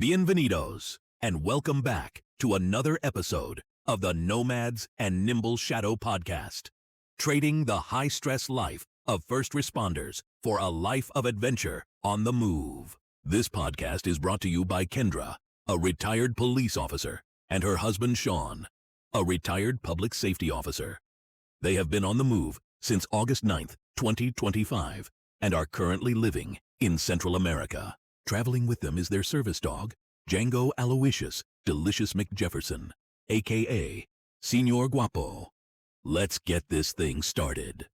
Bienvenidos, and welcome back to another episode of the Nomads and Nimbleshadow podcast, trading the high-stress life of first responders for a life of adventure on the move. This podcast is brought to you by Kendra, a retired police officer, and her husband Sean, a retired public safety officer. They have been on the move since August 9th, 2025, and are currently living in Central America. Traveling with them is their service dog, Django Aloysius Delicious McJefferson, a.k.a. Señor Guapo. Let's get this thing started.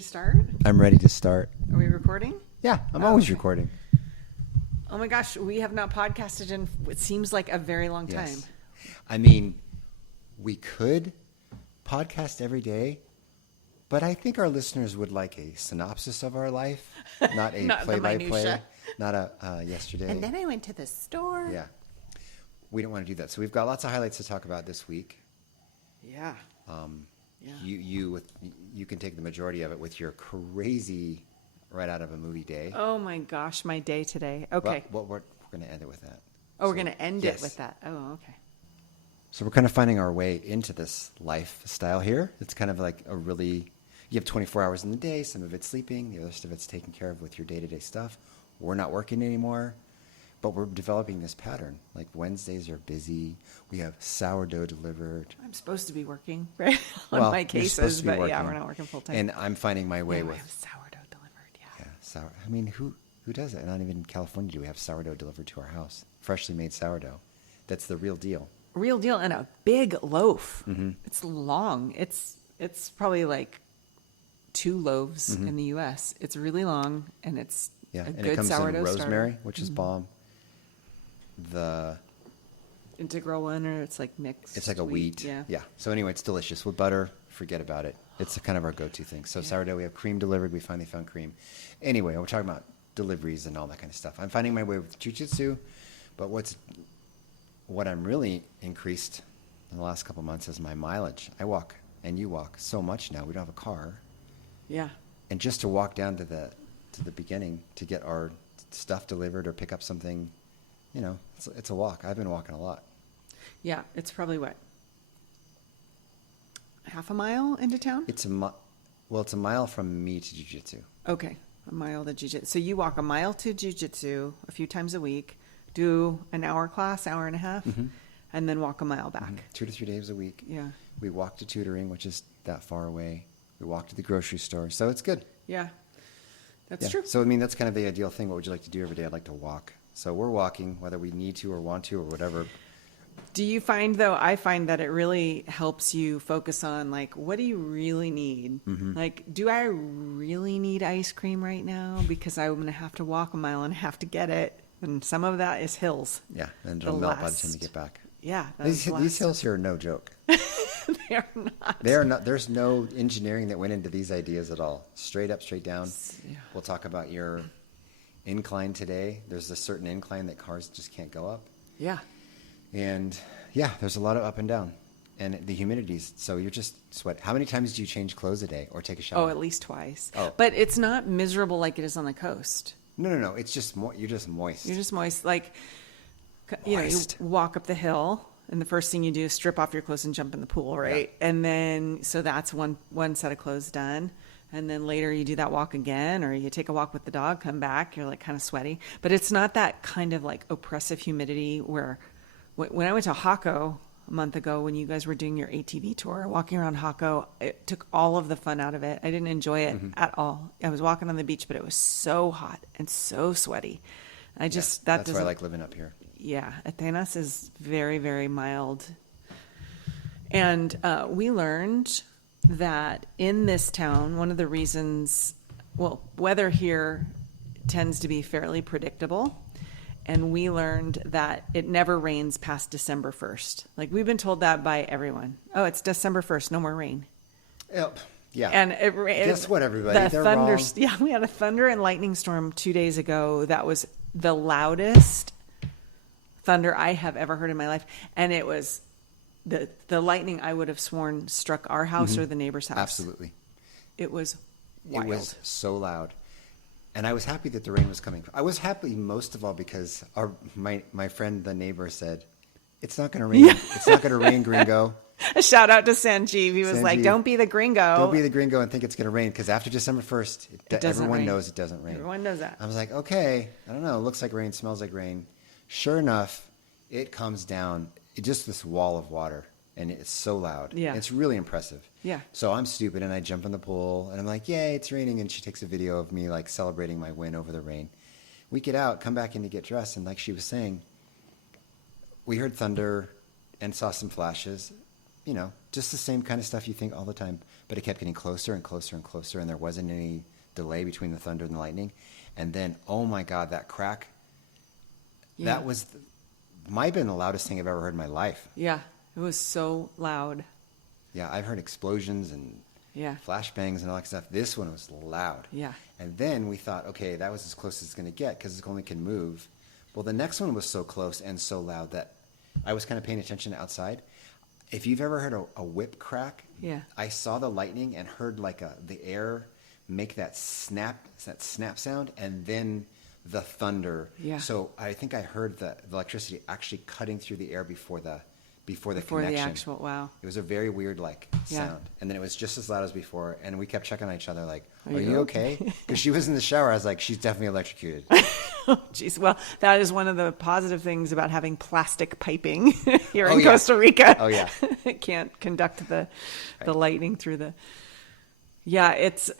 Start? I'm ready to start. Are we recording? Yeah, I'm always recording. Oh my gosh, we have not podcasted in what seems like a very long time. Yes. I mean, we could podcast every day, but I think our listeners would like a synopsis of our life, not a play-by-play, not a yesterday. And then I went to the store. Yeah. We don't want to do that. So we've got lots of highlights to talk about this week. Yeah. Yeah. You can take the majority of it with your crazy right out of a movie day. Oh my gosh, my day today. Okay. Well, we're going to end it with that. Oh, we're going to end it with that. Oh, okay. So we're kind of finding our way into this lifestyle here. It's kind of like you have 24 hours in the day. Some of it's sleeping. The rest of it's taken care of with your day-to-day stuff. We're not working anymore. But we're developing this pattern. Like Wednesdays are busy. We have sourdough delivered. I'm supposed to be working, right? On well, my cases, but working. Yeah, we're not working full time. And I'm finding my way with. We have sourdough delivered, yeah. Yeah, I mean, who does it? Not even in California do we have sourdough delivered to our house. Freshly made sourdough. That's the real deal. Real deal, and a big loaf. Mm-hmm. It's long. It's probably like 2 loaves in the U.S. It's really long, and it's a and good it comes sourdough in rosemary, starter. which is bomb. The integral one, or it's like mixed. It's like a wheat. Yeah. So anyway, it's delicious with butter. Forget about it. It's kind of our go-to thing. So sourdough, we have cream delivered. We finally found cream. Anyway, we're talking about deliveries and all that kind of stuff. I'm finding my way with jiu-jitsu, but what I'm really increased in the last couple of months is my mileage. I walk and you walk so much now. We don't have a car. Yeah. And just to walk down to the beginning to get our stuff delivered or pick up something. You know, it's a walk. I've been walking a lot. Yeah, it's probably what? Half a mile into town? It's a mile from me to jiu-jitsu. Okay, a mile to jiu-jitsu. So you walk a mile to jiu-jitsu a few times a week, do an hour class, hour and a half, and then walk a mile back. 2 to 3 days a week. Yeah. We walk to tutoring, which is that far away. We walk to the grocery store. So it's good. Yeah, that's true. So, I mean, that's kind of the ideal thing. What would you like to do every day? I'd like to walk. So we're walking, whether we need to or want to or whatever. Do you find, though, I find that it really helps you focus on, like, what do you really need? Like, do I really need ice cream right now? Because I'm going to have to walk a mile and have to get it. And some of that is hills. Yeah, and it'll melt by the time you get back. Yeah. These hills here are no joke. They are not. They are not. There's no engineering that went into these ideas at all. Straight up, straight down. Yeah. We'll talk about your incline today. There's a certain incline that cars just can't go up. Yeah. And yeah, there's a lot of up and down. And the humidities, so you're just sweat. How many times do you change clothes a day or take a shower? Oh, at least twice. Oh. But it's not miserable like it is on the coast. No. It's just you're just moist. You're just moist. Like, you walk up the hill, and the first thing you do is strip off your clothes and jump in the pool, right? Yeah. And then, so that's one set of clothes done. And then later you do that walk again, or you take a walk with the dog, come back, you're like kind of sweaty. But it's not that kind of like oppressive humidity where when I went to Hako a month ago, when you guys were doing your ATV tour, walking around Hako, it took all of the fun out of it. I didn't enjoy it at all. I was walking on the beach, but it was so hot and so sweaty. That's why I like living up here. Yeah, Atenas is very, very mild. And we learned that in this town, one of the reasons, well, weather here tends to be fairly predictable. And we learned that it never rains past December 1st. Like, we've been told that by everyone. Oh, it's December 1st, no more rain. Yep. Yeah. And guess what, everybody? They're wrong. Yeah, we had a thunder and lightning storm 2 days ago. That was the loudest thunder I have ever heard in my life. And it was the lightning, I would have sworn, struck our house or the neighbor's house. Absolutely. It was wild. It was so loud. And I was happy that the rain was coming. I was happy most of all because my friend, the neighbor, said, "It's not going to rain. Yeah. It's not going to rain, gringo." A shout out to Sanjeev. He was like, "Don't be the gringo. Don't be the gringo and think it's going to rain, because after December 1st, everyone knows it doesn't rain." Everyone knows that. I was like, okay, I don't know. It looks like rain, smells like rain. Sure enough, it comes down, just this wall of water, and it's so loud. Yeah. It's really impressive. Yeah. So I'm stupid, and I jump in the pool, and I'm like, yay, it's raining, and she takes a video of me, like, celebrating my win over the rain. We get out, come back in to get dressed, and like she was saying, we heard thunder and saw some flashes. You know, just the same kind of stuff you think all the time. But it kept getting closer and closer and closer, and there wasn't any delay between the thunder and the lightning. And then, oh my God, that crack, that was, might have been the loudest thing I've ever heard in my life. Yeah, it was so loud. Yeah, I've heard explosions and flashbangs and all that stuff. This one was loud. Yeah. And then we thought, okay, that was as close as it's going to get because it only can move. Well, the next one was so close and so loud that I was kind of paying attention outside. If you've ever heard a whip crack, I saw the lightning and heard like the air make that snap sound, and then the thunder. Yeah. So I think I heard the electricity actually cutting through the air before the connection. The actual, wow. It was a very weird sound, and then it was just as loud as before. And we kept checking on each other like, "Are you okay?" Because she was in the shower. I was like, "She's definitely electrocuted." Jeez. Well, that is one of the positive things about having plastic piping here in Costa Rica. Oh yeah. It can't conduct the lightning through the. Yeah, it's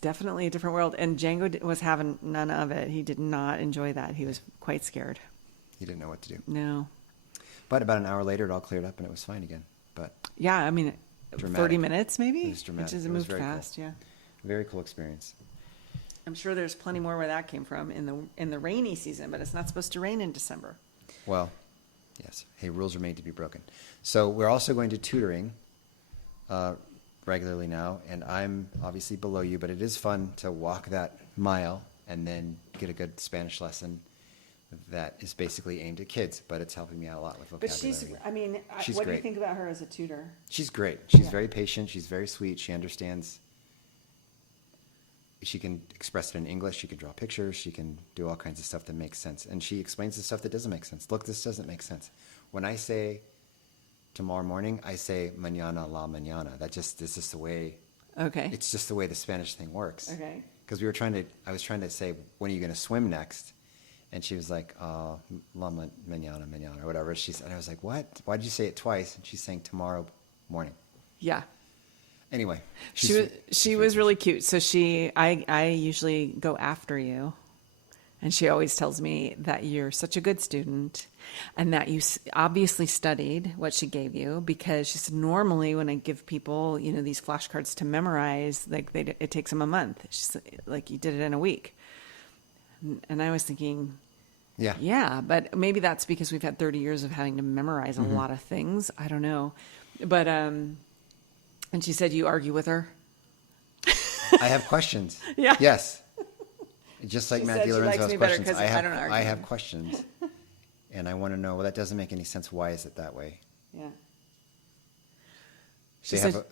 definitely a different world. And Django was having none of it. He did not enjoy that. He was quite scared. He didn't know what to do. No. But about an hour later, it all cleared up and it was fine again. But yeah, I mean, dramatic. 30 minutes maybe? It was dramatic. It moved fast, cool. Yeah. Very cool experience. I'm sure there's plenty more where that came from in the rainy season, but it's not supposed to rain in December. Well, yes. Hey, rules are made to be broken. So we're also going to tutoring regularly now, and I'm obviously below you, but it is fun to walk that mile and then get a good Spanish lesson that is basically aimed at kids, but it's helping me out a lot with vocabulary. But she's what do you think about her as a tutor? She's great. She's very patient. She's very sweet. She understands. She can express it in English. She can draw pictures. She can do all kinds of stuff that makes sense. And she explains the stuff that doesn't make sense. Look, this doesn't make sense. When I say tomorrow morning, I say mañana la mañana. This is the way. Okay. It's just the way the Spanish thing works. Okay. Because I was trying to say, when are you going to swim next? And she was like, la mañana, or whatever. And I was like, what? Why did you say it twice? And she's saying tomorrow morning. Yeah. Anyway. She was really cute. So I usually go after you. And she always tells me that you're such a good student and that you obviously studied what she gave you, because she said normally when I give people, these flashcards to memorize, it takes them a month. She's like, you did it in a week. And I was thinking, yeah, but maybe that's because we've had 30 years of having to memorize a lot of things. I don't know. But, and she said, you argue with her? I have questions. Yeah. Yes. Just like Matt DiLorenzo has questions. I have questions. And I want to know, well, that doesn't make any sense. Why is it that way? Yeah.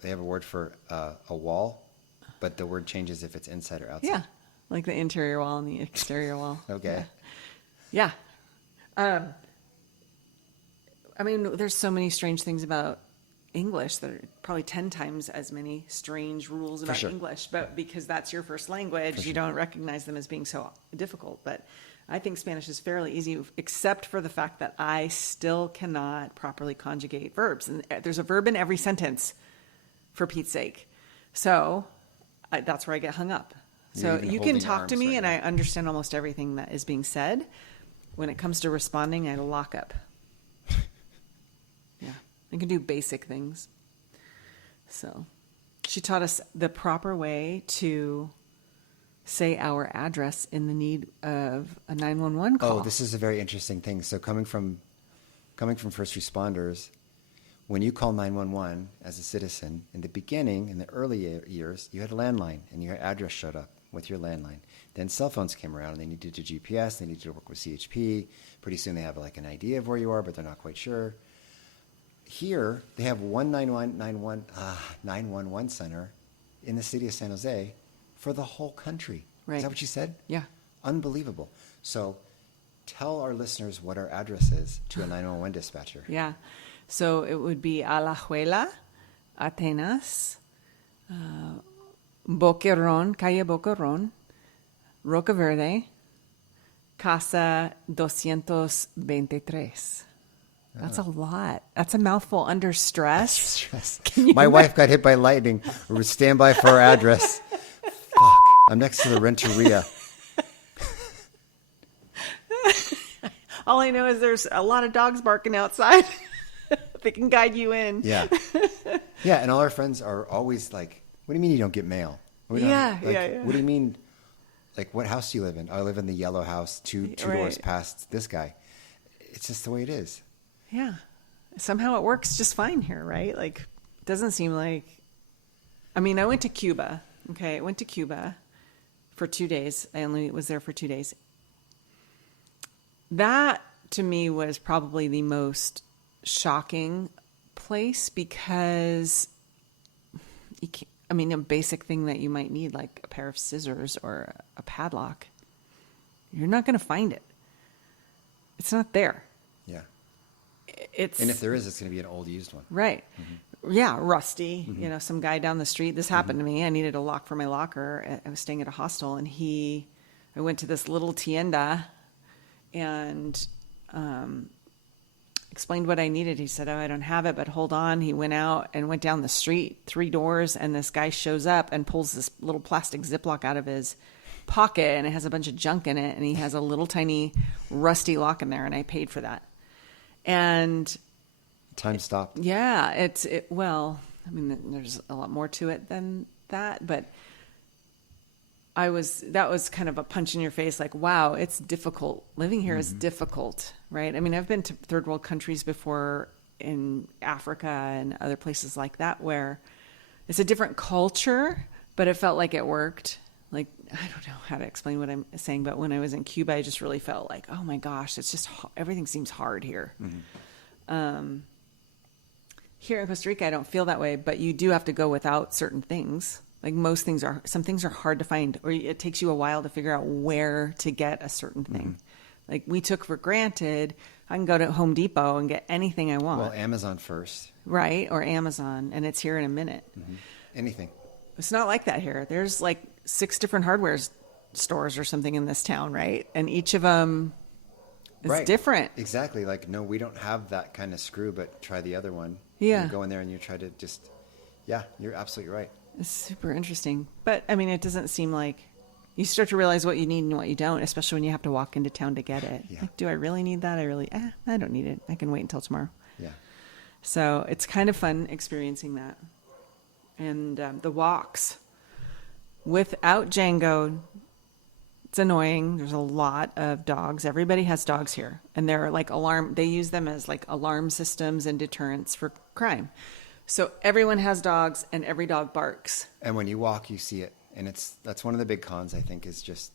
They have a word for a wall, but the word changes if it's inside or outside. Yeah. Like the interior wall and the exterior wall. Okay. Yeah. I mean, there's so many strange things about English. There are probably 10 times as many strange rules about English, but because that's your first language, you don't recognize them as being so difficult. But I think Spanish is fairly easy, except for the fact that I still cannot properly conjugate verbs. And there's a verb in every sentence, for Pete's sake. So that's where I get hung up. So you can talk to me and I understand almost everything that is being said. When it comes to responding, I lock up. Yeah. I can do basic things. So she taught us the proper way to say our address in the need of a 911 call. Oh, this is a very interesting thing. So coming from first responders, when you call 911 as a citizen, in the beginning, in the early years, you had a landline and your address showed up with your landline. Then cell phones came around and they needed to GPS, they needed to work with CHP. Pretty soon they have like an idea of where you are, but they're not quite sure. Here, they have one 911 center in the city of San Jose for the whole country. Right. Is that what you said? Yeah. Unbelievable. So tell our listeners what our address is to a 911 dispatcher. Yeah. So it would be Alajuela, Atenas, Boquerón, Calle Boquerón, Roca Verde, Casa 223. That's a lot. That's a mouthful under stress. My wife got hit by lightning. Stand by for our address. Fuck. I'm next to the Renteria. All I know is there's a lot of dogs barking outside. They can guide you in. Yeah. Yeah, and all our friends are always like, what do you mean you don't get mail? Yeah. What do you mean, like, what house do you live in? Oh, I live in the yellow house, two doors past this guy. It's just the way it is. Yeah. Somehow it works just fine here, right? Like, it doesn't seem like... I mean, I went to Cuba. Okay, I went to Cuba for 2 days. I only was there for 2 days. That, to me, was probably the most shocking place because, a basic thing that you might need, like a pair of scissors or a padlock, you're not going to find it. It's not there. Yeah. And if there is, it's going to be an old used one. Right. Mm-hmm. Yeah, rusty. Mm-hmm. Some guy down the street. This happened to me. I needed a lock for my locker. I was staying at a hostel, and I went to this little tienda and explained what I needed. He said, "Oh, I don't have it, but hold on." He went out and went down the street 3 doors, and this guy shows up and pulls this little plastic Ziploc out of his pocket, and it has a bunch of junk in it, and he has a little tiny rusty lock in there, and I paid for that. And time stopped. Yeah, well, there's a lot more to it than that, but that was kind of a punch in your face, like, wow, it's difficult. Living here is difficult, right? I've been to third world countries before in Africa and other places like that where it's a different culture, but it felt like it worked. Like, I don't know how to explain what I'm saying, but when I was in Cuba, I just really felt like, oh my gosh, it's just, everything seems hard here. Mm-hmm. Here in Costa Rica, I don't feel that way, but you do have to go without certain things. Like some things are hard to find, or it takes you a while to figure out where to get a certain thing. Mm-hmm. Like we took for granted, I can go to Home Depot and get anything I want. Well, Amazon first. Right, or Amazon, and it's here in a minute. Mm-hmm. Anything. It's not like that here. There's like 6 different hardware stores or something in this town, right? And each of them is different. Exactly. Like, no, we don't have that kind of screw, but try the other one. Yeah. You go in there and you try to just, yeah, you're absolutely right. It's super interesting. But, it doesn't seem like you start to realize what you need and what you don't, especially when you have to walk into town to get it. Yeah. Like, do I really need that? I don't need it. I can wait until tomorrow. Yeah. So it's kind of fun experiencing that. And the walks without Django, it's annoying. There's a lot of dogs. Everybody has dogs here, and they're like they use them as like alarm systems and deterrents for crime. So everyone has dogs, and every dog barks. And when you walk, you see it, and that's one of the big cons. I think is just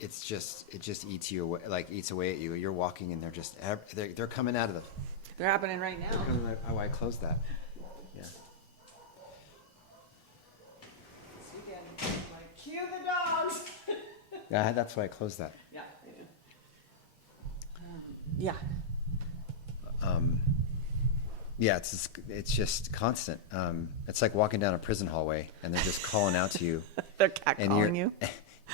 it just eats you away, like eats away at you. You're walking, and they're coming out of They're happening right now. Oh, I closed that. Yeah. Cue the dogs. Yeah, that's why I closed that. Yeah, I do. Yeah, it's just constant. It's like walking down a prison hallway, and they're just calling out to you. They're catcalling you.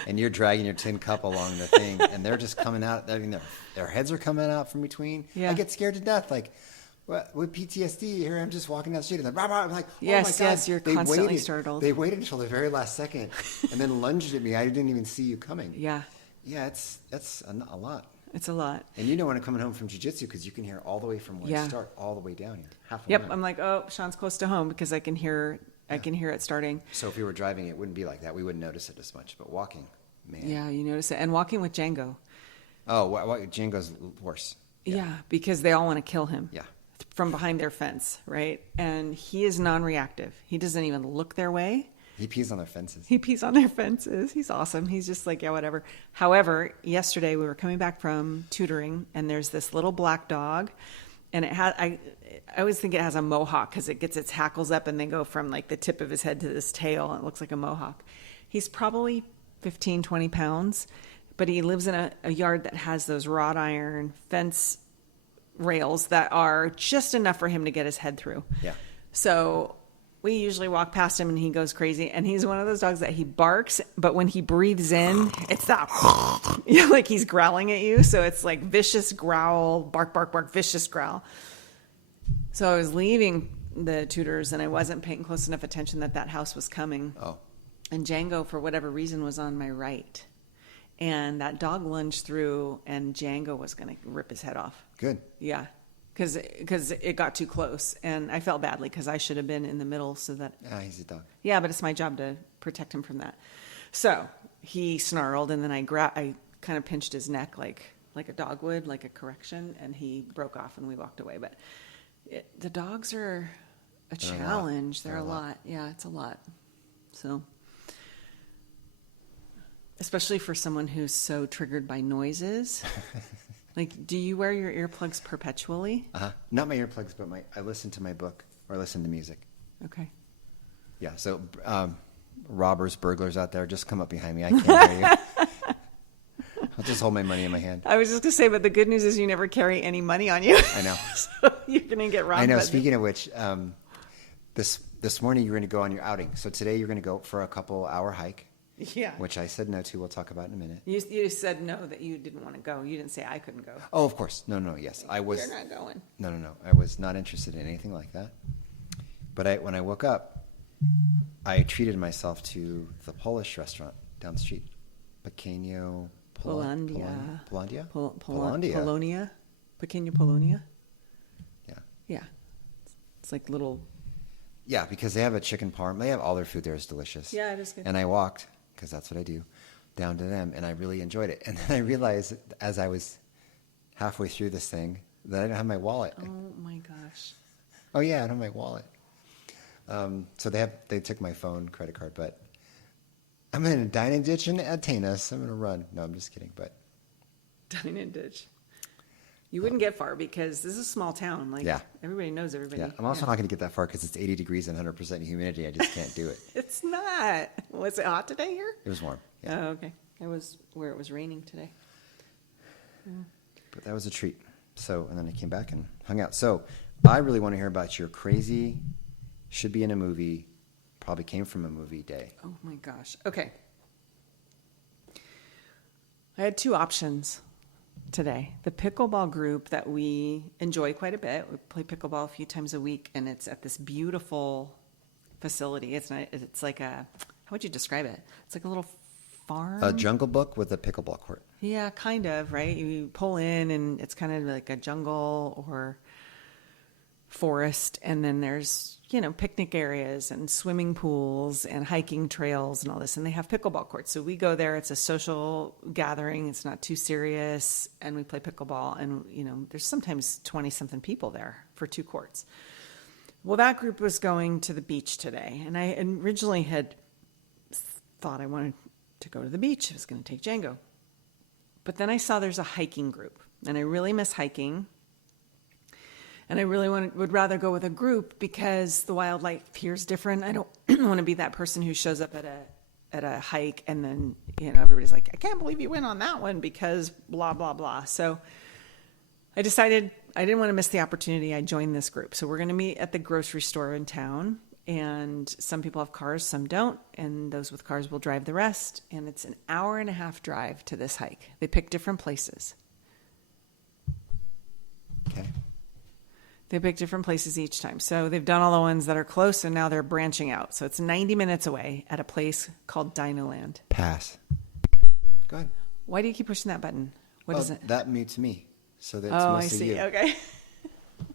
And you're dragging your tin cup along the thing, and they're just coming out. Their heads are coming out from between. Yeah. I get scared to death. Like, with PTSD, here I'm just walking down the street, and I'm like, oh my God. Yes, you're constantly startled. They waited until the very last second, and then lunged at me. I didn't even see you coming. Yeah. Yeah, that's a lot. It's a lot. And you know when I'm coming home from jiu-jitsu because you can hear all the way from where you start all the way down here. Half a Yep. mile. I'm like, oh, Sean's close to home because I can hear it starting. So if we were driving, it wouldn't be like that. We wouldn't notice it as much. But walking, man. Yeah, you notice it. And walking with Django. Oh, Django's worse. Yeah, because they all want to kill him. Yeah. From behind their fence, right? And he is non-reactive. He doesn't even look their way. He pees on their fences. He pees on their fences. He's awesome. He's just like, yeah, whatever. However, yesterday we were coming back from tutoring, and there's this little black dog, and it had I always think it has a mohawk because it gets its hackles up and they go from like the tip of his head to this tail, and it looks like a mohawk. He's probably 15, 20 pounds, but he lives in a yard that has those wrought iron fence rails that are just enough for him to get his head through. Yeah. So we usually walk past him and he goes crazy. And he's one of those dogs that he barks, but when he breathes in, it's that, like he's growling at you. So it's like vicious growl, bark, bark, bark, vicious growl. So I was leaving the tutors and I wasn't paying close enough attention that house was coming. Oh. And Django, for whatever reason, was on my right. And that dog lunged through and Django was going to rip his head off. Good. Yeah. Because it got too close, and I felt badly because I should have been in the middle so that... He's a dog. Yeah, but it's my job to protect him from that. So he snarled, and then I kind of pinched his neck like a dog would, like a correction, and he broke off, and we walked away. But the dogs are a challenge. They're a lot. Yeah, it's a lot. So... especially for someone who's so triggered by noises. Like, do you wear your earplugs perpetually? Not my earplugs, but I listen to my book or listen to music. Okay. Yeah, so robbers, burglars out there, just come up behind me. I can't hear you. I'll just hold my money in my hand. I was just going to say, but the good news is you never carry any money on you. I know. So you're going to get robbed. I know. Speaking of which, this morning you're going to go on your outing. So today you're going to go for a couple-hour hike. Yeah. Which I said no to. We'll talk about in a minute. You said no, that you didn't want to go. You didn't say I couldn't go. Oh, of course. No, yes. I was. You're not going. No. I was not interested in anything like that. But when I woke up, I treated myself to the Polish restaurant down the street. Pequeño Polandia. Polandia? Polonia. Pequeño Polonia. Yeah. Yeah. It's like little... Yeah, because they have a chicken parm. They have all their food there is delicious. Yeah, it is good. And I walked, because that's what I do, down to them, and I really enjoyed it. And then I realized as I was halfway through this thing that I didn't have my wallet. Oh, my gosh. Oh, yeah, I don't have my wallet. So they took my phone, credit card, but I'm in a dining ditch in Atenas. I'm going to run. No, I'm just kidding, but. Dining ditch. You wouldn't get far because this is a small town. Like, everybody knows everybody. Yeah, I'm also not going to get that far because it's 80 degrees and 100% humidity. I just can't do it. It's not. Was it hot today here? It was warm. Yeah. Oh, okay. I was where it was raining today. Yeah. But that was a treat. So, and then I came back and hung out. So, I really want to hear about your crazy, should be in a movie, probably came from a movie day. Oh my gosh. Okay. I had two options today. The pickleball group that we enjoy quite a bit. We play pickleball a few times a week, and it's at this beautiful facility. It's like how would you describe it? It's like a little farm. A jungle book with a pickleball court. Yeah, kind of, right? You pull in, and it's kind of like a jungle or forest, and then there's, picnic areas and swimming pools and hiking trails and all this, and they have pickleball courts. So we go there. It's a social gathering. It's not too serious, and we play pickleball, and there's sometimes 20-something people there for 2 courts. Well, that group was going to the beach today, and I originally had thought I wanted to go to the beach. I was going to take Django. But then I saw there's a hiking group, and I really miss hiking. And I really would rather go with a group because the wildlife here is different. I don't want to be that person who shows up at a hike and then, everybody's like, I can't believe you went on that one because blah, blah, blah. So I decided I didn't want to miss the opportunity. I joined this group. So we're going to meet at the grocery store in town. And some people have cars, some don't. And those with cars will drive the rest. And it's an 1.5-hour drive to this hike. They pick different places. Okay. They pick different places each time. So they've done all the ones that are close, and now they're branching out. So it's 90 minutes away at a place called Dinoland. Pass. Go ahead. Why do you keep pushing that button? What is it? That mutes me. So that's Oh, I mostly see. you. Okay. You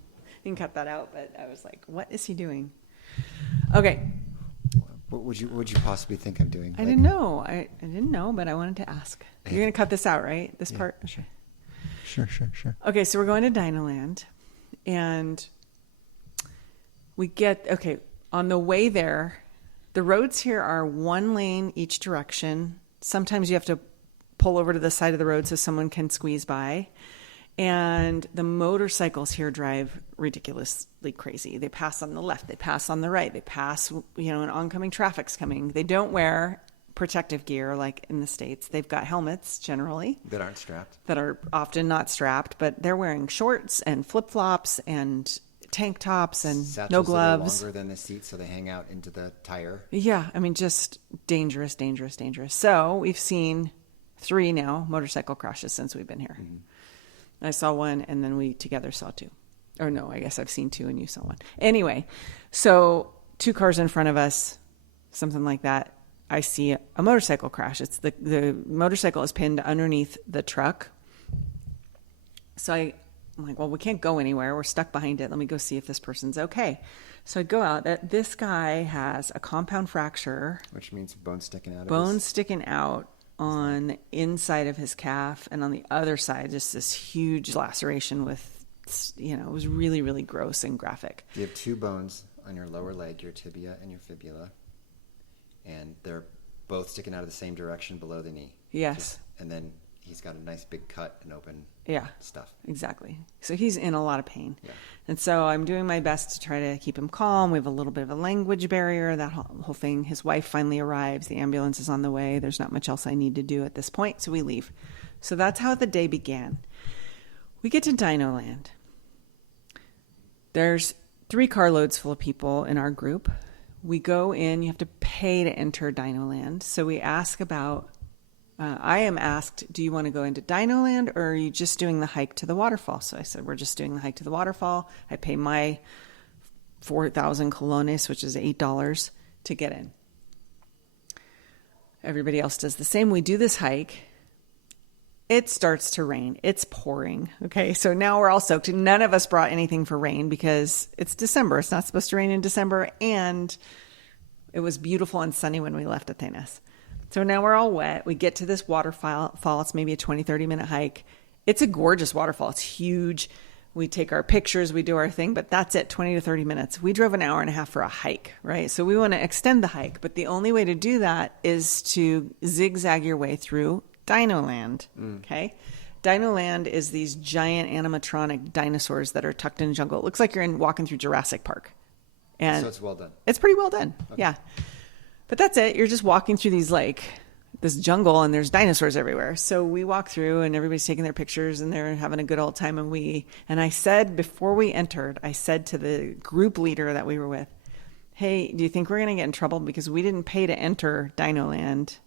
can cut that out, but I was like, what is he doing? Okay. What would you possibly think I'm doing? I didn't know. I didn't know, but I wanted to ask. You're going to cut this out, right? This part? Sure. Okay, so we're going to Dinoland, and on the way there, the roads here are one lane each direction. Sometimes you have to pull over to the side of the road so someone can squeeze by. And the motorcycles here drive ridiculously crazy. They pass on the left, they pass on the right, they pass, when oncoming traffic's coming. They don't wear protective gear like in the States. They've got helmets generally. That aren't strapped. That are often not strapped, but they're wearing shorts and flip-flops and tank tops and Satchels no that are gloves. longer than the seat, so they hang out into the tire. Yeah, just dangerous. So we've seen 3 now motorcycle crashes since we've been here. Mm-hmm. I saw one, and then we together saw 2. Or no, I guess I've seen 2 and you saw 1. Anyway, so 2 cars in front of us, something like that. I see a motorcycle crash. It's the motorcycle is pinned underneath the truck. So I'm like, well, we can't go anywhere. We're stuck behind it. Let me go see if this person's okay. So I go out. This guy has a compound fracture. Which means bones sticking out. Bones sticking out on the inside of his calf, and on the other side, just this huge laceration with, it was really, really gross and graphic. You have 2 bones on your lower leg, your tibia and your fibula, and they're both sticking out of the same direction below the knee. Yes. And then he's got a nice big cut and open stuff. Exactly. So he's in a lot of pain. Yeah. And so I'm doing my best to try to keep him calm. We have a little bit of a language barrier, that whole thing. His wife finally arrives. The ambulance is on the way. There's not much else I need to do at this point, so we leave. So that's how the day began. We get to Dinoland. There's 3 carloads full of people in our group. We go in. You have to pay to enter Dinoland. So we ask about... I am asked, do you want to go into Dinoland, or are you just doing the hike to the waterfall? So I said, we're just doing the hike to the waterfall. I pay my 4,000 colones, which is $8, to get in. Everybody else does the same. We do this hike. It starts to rain. It's pouring. Okay, so now we're all soaked. None of us brought anything for rain because it's December. It's not supposed to rain in December, and it was beautiful and sunny when we left Atenas. So now we're all wet. We get to this waterfall. It's maybe a 20, 30-minute hike. It's a gorgeous waterfall. It's huge. We take our pictures. We do our thing, but that's it, 20 to 30 minutes. We drove an hour and a half for a hike, right? So we want to extend the hike, but the only way to do that is to zigzag your way through Dinoland, okay? Dinoland is these giant animatronic dinosaurs that are tucked in the jungle. It looks like you're walking through Jurassic Park. And so it's well done. It's pretty well done, okay. Yeah. But that's it. You're just walking through this jungle, and there's dinosaurs everywhere. So we walk through, and everybody's taking their pictures, and they're having a good old time. And I said, before we entered, I said to the group leader that we were with, hey, do you think we're going to get in trouble because we didn't pay to enter Dinoland,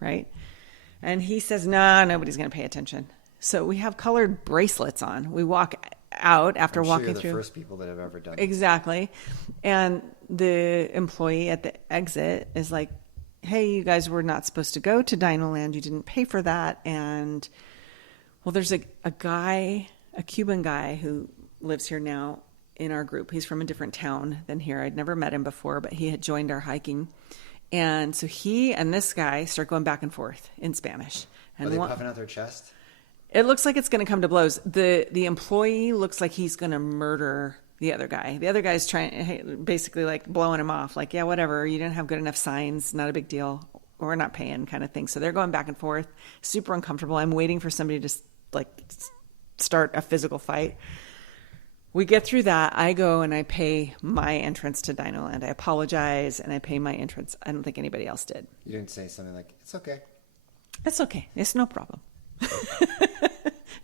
right? And he says, no, nobody's going to pay attention. So we have colored bracelets on. We walk out after walking you're through. The first people that have ever done it. Exactly. And the employee at the exit is like, hey, you guys were not supposed to go to Dinoland. You didn't pay for that. And well, there's a Cuban guy who lives here now in our group. He's from a different town than here. I'd never met him before, but he had joined our hiking. And so he and this guy start going back and forth in Spanish. And Are they puffing out their chest? It looks like it's going to come to blows. The employee looks like he's going to murder the other guy. The other guy's basically like blowing him off. Like, yeah, whatever. You didn't have good enough signs. Not a big deal. We're not paying kind of thing. So they're going back and forth. Super uncomfortable. I'm waiting for somebody to start a physical fight. We get through that. I go and I pay my entrance to Dinoland. I apologize and I pay my entrance. I don't think anybody else did. You didn't say something like, it's okay. It's okay. It's no problem.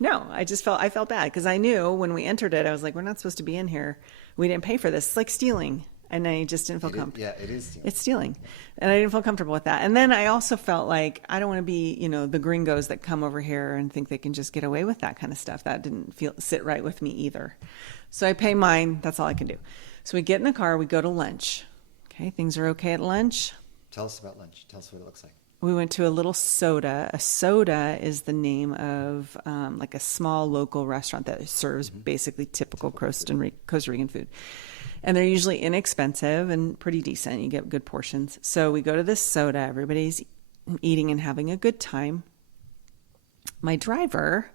No, I felt bad because I knew when we entered it, I was like, we're not supposed to be in here. We didn't pay for this. It's like stealing. And I just didn't feel comfortable. Yeah, it is stealing. It's stealing. And I didn't feel comfortable with that. And then I also felt like I don't want to be, the gringos that come over here and think they can just get away with that kind of stuff. That didn't sit right with me either. So I pay mine. That's all I can do. So we get in the car. We go to lunch. Okay, things are okay at lunch. Tell us about lunch. Tell us what it looks like. we went to a little soda. A soda is the name of like a small local restaurant that serves basically typical Costa Rican food. And they're usually inexpensive and pretty decent. You get good portions. So we go to this soda. Everybody's eating and having a good time. My driver,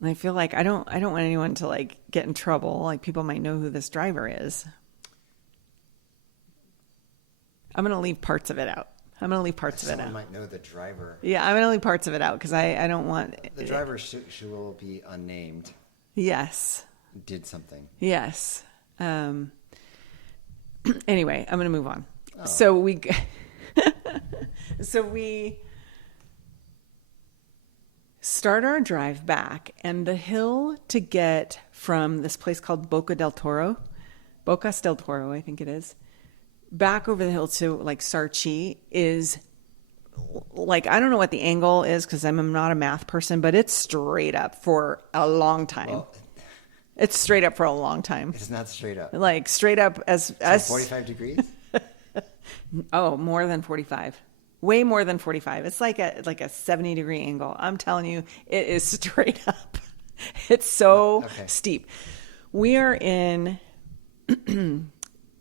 and I feel like I don't want anyone to like get in trouble. Like people might know who this driver is. I'm going to leave parts of it out. Someone might know the driver. Yeah, I'm going to leave parts of it out because I don't want... The driver she will be unnamed. Yes. Did something. Yes. Anyway, I'm going to move on. Oh. So we start our drive back, and the hill to get from this place called Bocas del Toro, I think it is, back over the hill to like Sarchi is like, I don't know what the angle is because I'm not a math person, but it's straight up for a long time. Well, it's straight up for a long time. It's not straight up. Like straight up as 45 degrees? Oh, more than 45. Way more than 45. It's like a 70-degree angle. I'm telling you, it is straight up. It's so steep. We are in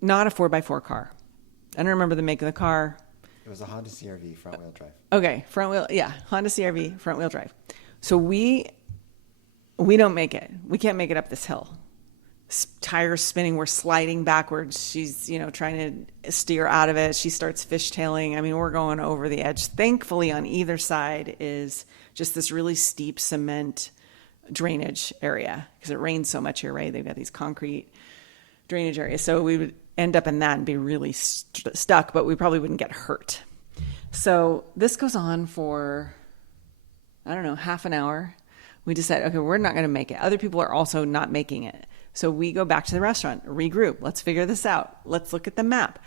not a 4x4 car. I don't remember the make of the car. It was a Honda CR-V front-wheel drive. Okay, Honda CR-V front-wheel drive. So we don't make it. We can't make it up this hill. Tires spinning. We're sliding backwards. She's, trying to steer out of it. She starts fishtailing. I mean, we're going over the edge. Thankfully, on either side is just this really steep cement drainage area because it rains so much here, right? They've got these concrete drainage areas. So we would end up in that and be really stuck, but we probably wouldn't get hurt. So this goes on for, I don't know, half an hour. We decided, okay, we're not going to make it. Other people are also not making it. So we go back to the restaurant, regroup. Let's figure this out. Let's look at the map.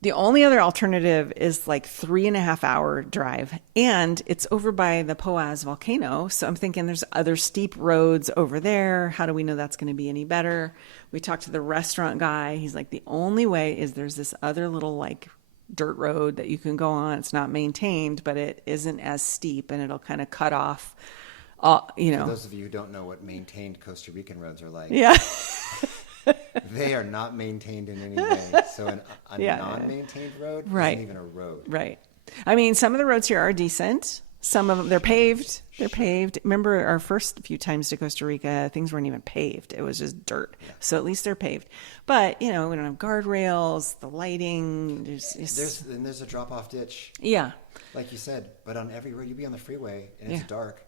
The only other alternative is like 3.5 hour drive, and it's over by the Poás volcano. So I'm thinking there's other steep roads over there. How do we know that's going to be any better? We talked to the restaurant guy. He's like, the only way is there's this other little like dirt road that you can go on. It's not maintained, but it isn't as steep, and it'll kind of cut off. For those of you who don't know what maintained Costa Rican roads are like, yeah, they are not maintained in any way. So a non-maintained road isn't even a road. Right. I mean, some of the roads here are decent. Some of them, they're paved. They're paved. Remember our first few times to Costa Rica, things weren't even paved. It was just dirt. Yeah. So at least they're paved. But, we don't have guardrails, the lighting. There's a drop-off ditch. Yeah. Like you said, but on every road, you'd be on the freeway and it's dark.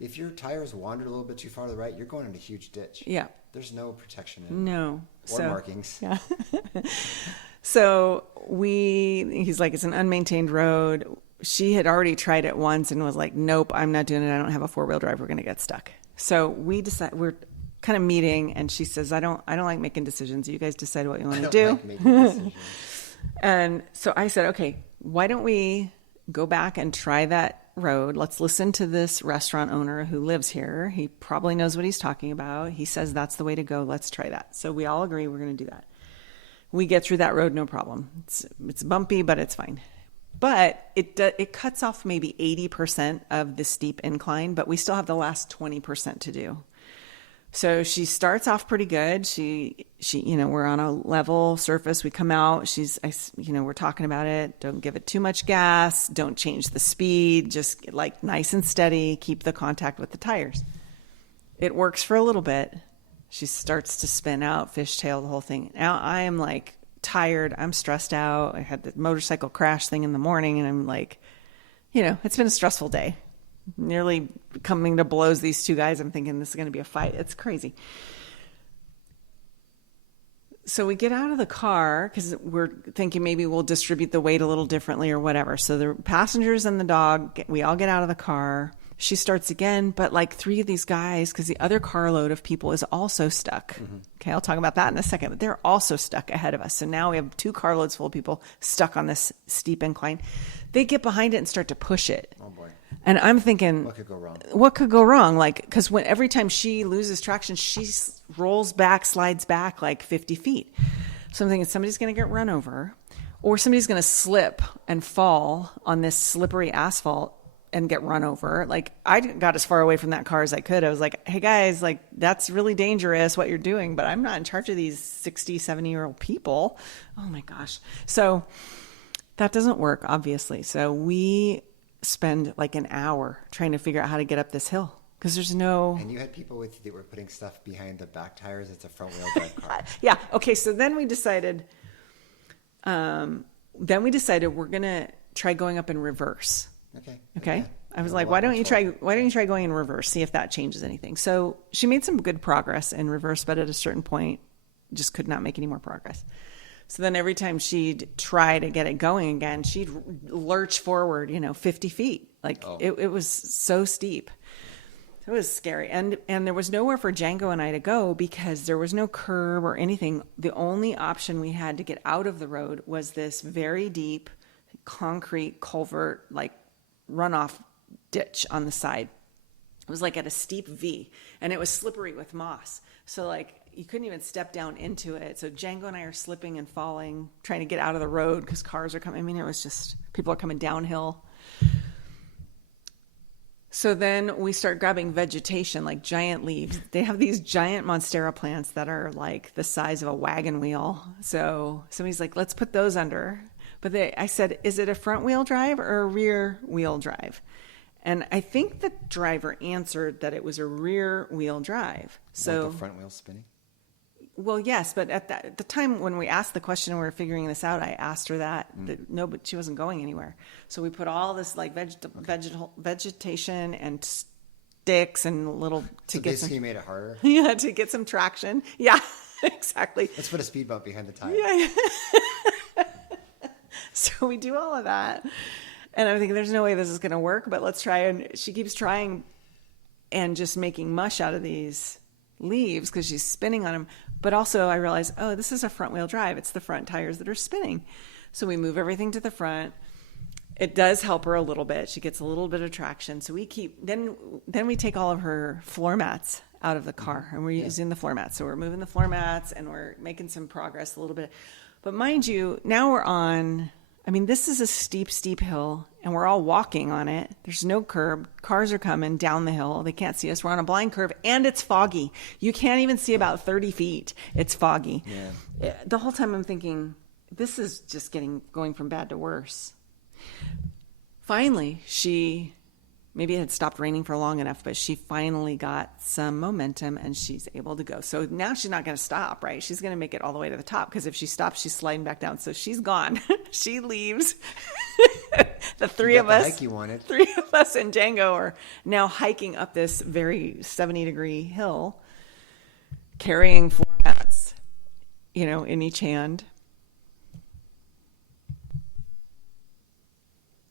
If your tires wander a little bit too far to the right, you're going in a huge ditch. Yeah. There's no protection or markings. Yeah. So he's like, it's an unmaintained road. She had already tried it once and was like, nope, I'm not doing it. I don't have a 4-wheel drive. We're going to get stuck. So we decide, we're kind of meeting, and she says, I don't like making decisions. You guys decide what you want to do. Like making decisions. And so I said, okay, why don't we go back and try that road? Let's listen to this restaurant owner who lives here. He probably knows what he's talking about. He says that's the way to go. Let's try that. So we all agree we're going to do that. We get through that road, no problem. It's bumpy, but it's fine. But it cuts off maybe 80% of the steep incline, but we still have the last 20% to do. So she starts off pretty good. She, we're on a level surface. We come out. We're talking about it. Don't give it too much gas. Don't change the speed. Just like nice and steady. Keep the contact with the tires. It works for a little bit. She starts to spin out, fishtail, the whole thing. Now I am like tired. I'm stressed out. I had the motorcycle crash thing in the morning, and I'm like, it's been a stressful day. Nearly coming to blows, these two guys. I'm thinking this is going to be a fight. It's crazy. So we get out of the car because we're thinking maybe we'll distribute the weight a little differently or whatever. So the passengers and the dog, we all get out of the car. She starts again, but like 3 of these guys, because the other carload of people is also stuck. Mm-hmm. Okay, I'll talk about that in a second, but they're also stuck ahead of us. So now we have 2 carloads full of people stuck on this steep incline. They get behind it and start to push it. Oh boy. And I'm thinking, what could go wrong? What could go wrong? Like, because every time she loses traction, she rolls back, slides back like 50 feet. So I'm thinking somebody's going to get run over. or somebody's going to slip and fall on this slippery asphalt and get run over. Like, I got as far away from that car as I could. I was like, hey guys, like, that's really dangerous what you're doing, but I'm not in charge of these 60, 70-year-old people. Oh my gosh. So that doesn't work, obviously. So we spend like an hour trying to figure out how to get up this hill. Because there's no... And you had people with you that were putting stuff behind the back tires. It's a front-wheel drive car. Yeah. Okay. So then we decided... we're going to try going up in reverse. Okay. I was like, why don't you try going in reverse? See if that changes anything. So she made some good progress in reverse, but at a certain point, just could not make any more progress. So then every time she'd try to get it going again, she'd lurch forward, 50 feet. Like it was so steep. It was scary. And there was nowhere for Django and I to go because there was no curb or anything. The only option we had to get out of the road was this very deep concrete culvert, like runoff ditch on the side. It was like at a steep V, and it was slippery with moss. So like you couldn't even step down into it. So Django and I are slipping and falling, trying to get out of the road because cars are coming. I mean, it was just, people are coming downhill. So then we start grabbing vegetation, like giant leaves. They have these giant monstera plants that are like the size of a wagon wheel. So somebody's like, let's put those under. But I said, is it a front wheel drive or a rear wheel drive? And I think the driver answered that it was a rear wheel drive. So With the front wheel spinning? Well, yes, but at the time when we asked the question and we were figuring this out, I asked her that. No, but she wasn't going anywhere. So we put all this like vegetation and sticks and little to get basically some. You made it harder. Yeah, to get some traction. Yeah, exactly. Let's put a speed bump behind the tire. Yeah. So we do all of that, and I'm thinking, there's no way this is going to work. But let's try. And she keeps trying, and just making mush out of these leaves because she's spinning on them. But also I realized, oh, this is a front wheel drive. It's the front tires that are spinning. So we move everything to the front. It does help her a little bit. She gets a little bit of traction. So we keep, then we take all of her floor mats out of the car and we're using the floor mats. So we're moving the floor mats and we're making some progress a little bit. But mind you, now we're on, I mean, this is a steep, steep hill and we're all walking on it. There's no curb. Cars are coming down the hill. They can't see us. We're on a blind curve and it's foggy. You can't even see about 30 feet. It's foggy. Yeah. The whole time I'm thinking, this is just going from bad to worse. Finally, maybe it had stopped raining for long enough, but she finally got some momentum and she's able to go. So now she's not going to stop, right? She's going to make it all the way to the top because if she stops, she's sliding back down. So she's gone. She leaves. The three of us and Django are now hiking up this very 70-degree hill, carrying floor mats, in each hand.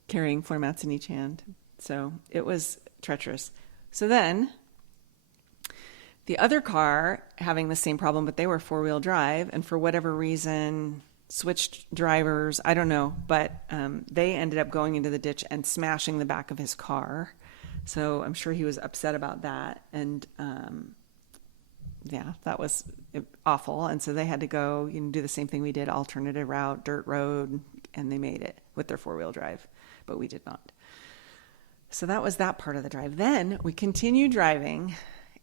Carrying floor mats in each hand. So it was treacherous. So then the other car having the same problem, but they were four-wheel drive, and for whatever reason switched drivers. I don't know, but they ended up going into the ditch and smashing the back of his car. So I'm sure he was upset about that. And that was awful. And so they had to go do the same thing we did, alternative route, dirt road, and they made it with their four-wheel drive, but we did not. So that was that part of the drive. Then we continue driving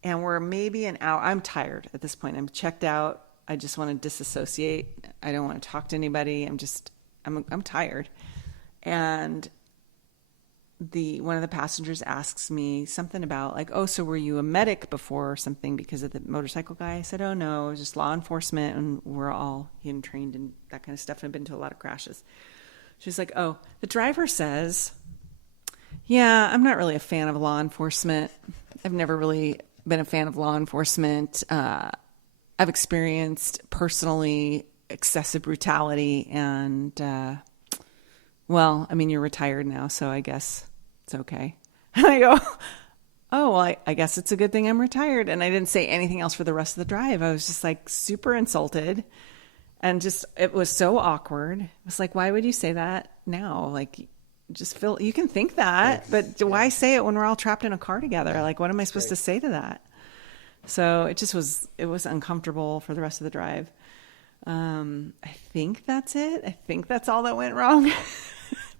and we're maybe an hour. I'm tired at this point. I'm checked out. I just want to disassociate. I don't want to talk to anybody. I'm tired. And one of the passengers asks me something about like, oh, so were you a medic before or something because of the motorcycle guy? I said, oh no, it was just law enforcement and we're all trained in that kind of stuff. And I've been to a lot of crashes. She's like, oh, the driver says, yeah, I'm not really a fan of law enforcement. I've never really been a fan of law enforcement. I've experienced personally excessive brutality and, you're retired now, so I guess it's okay. And I go, oh, well, I guess it's a good thing I'm retired. And I didn't say anything else for the rest of the drive. I was just like super insulted and it was so awkward. It was like, why would you say that now? Like, you can think that, but why say it when we're all trapped in a car together? Like, what am I supposed to say to that? So it was uncomfortable for the rest of the drive. I think that's it. I think that's all that went wrong.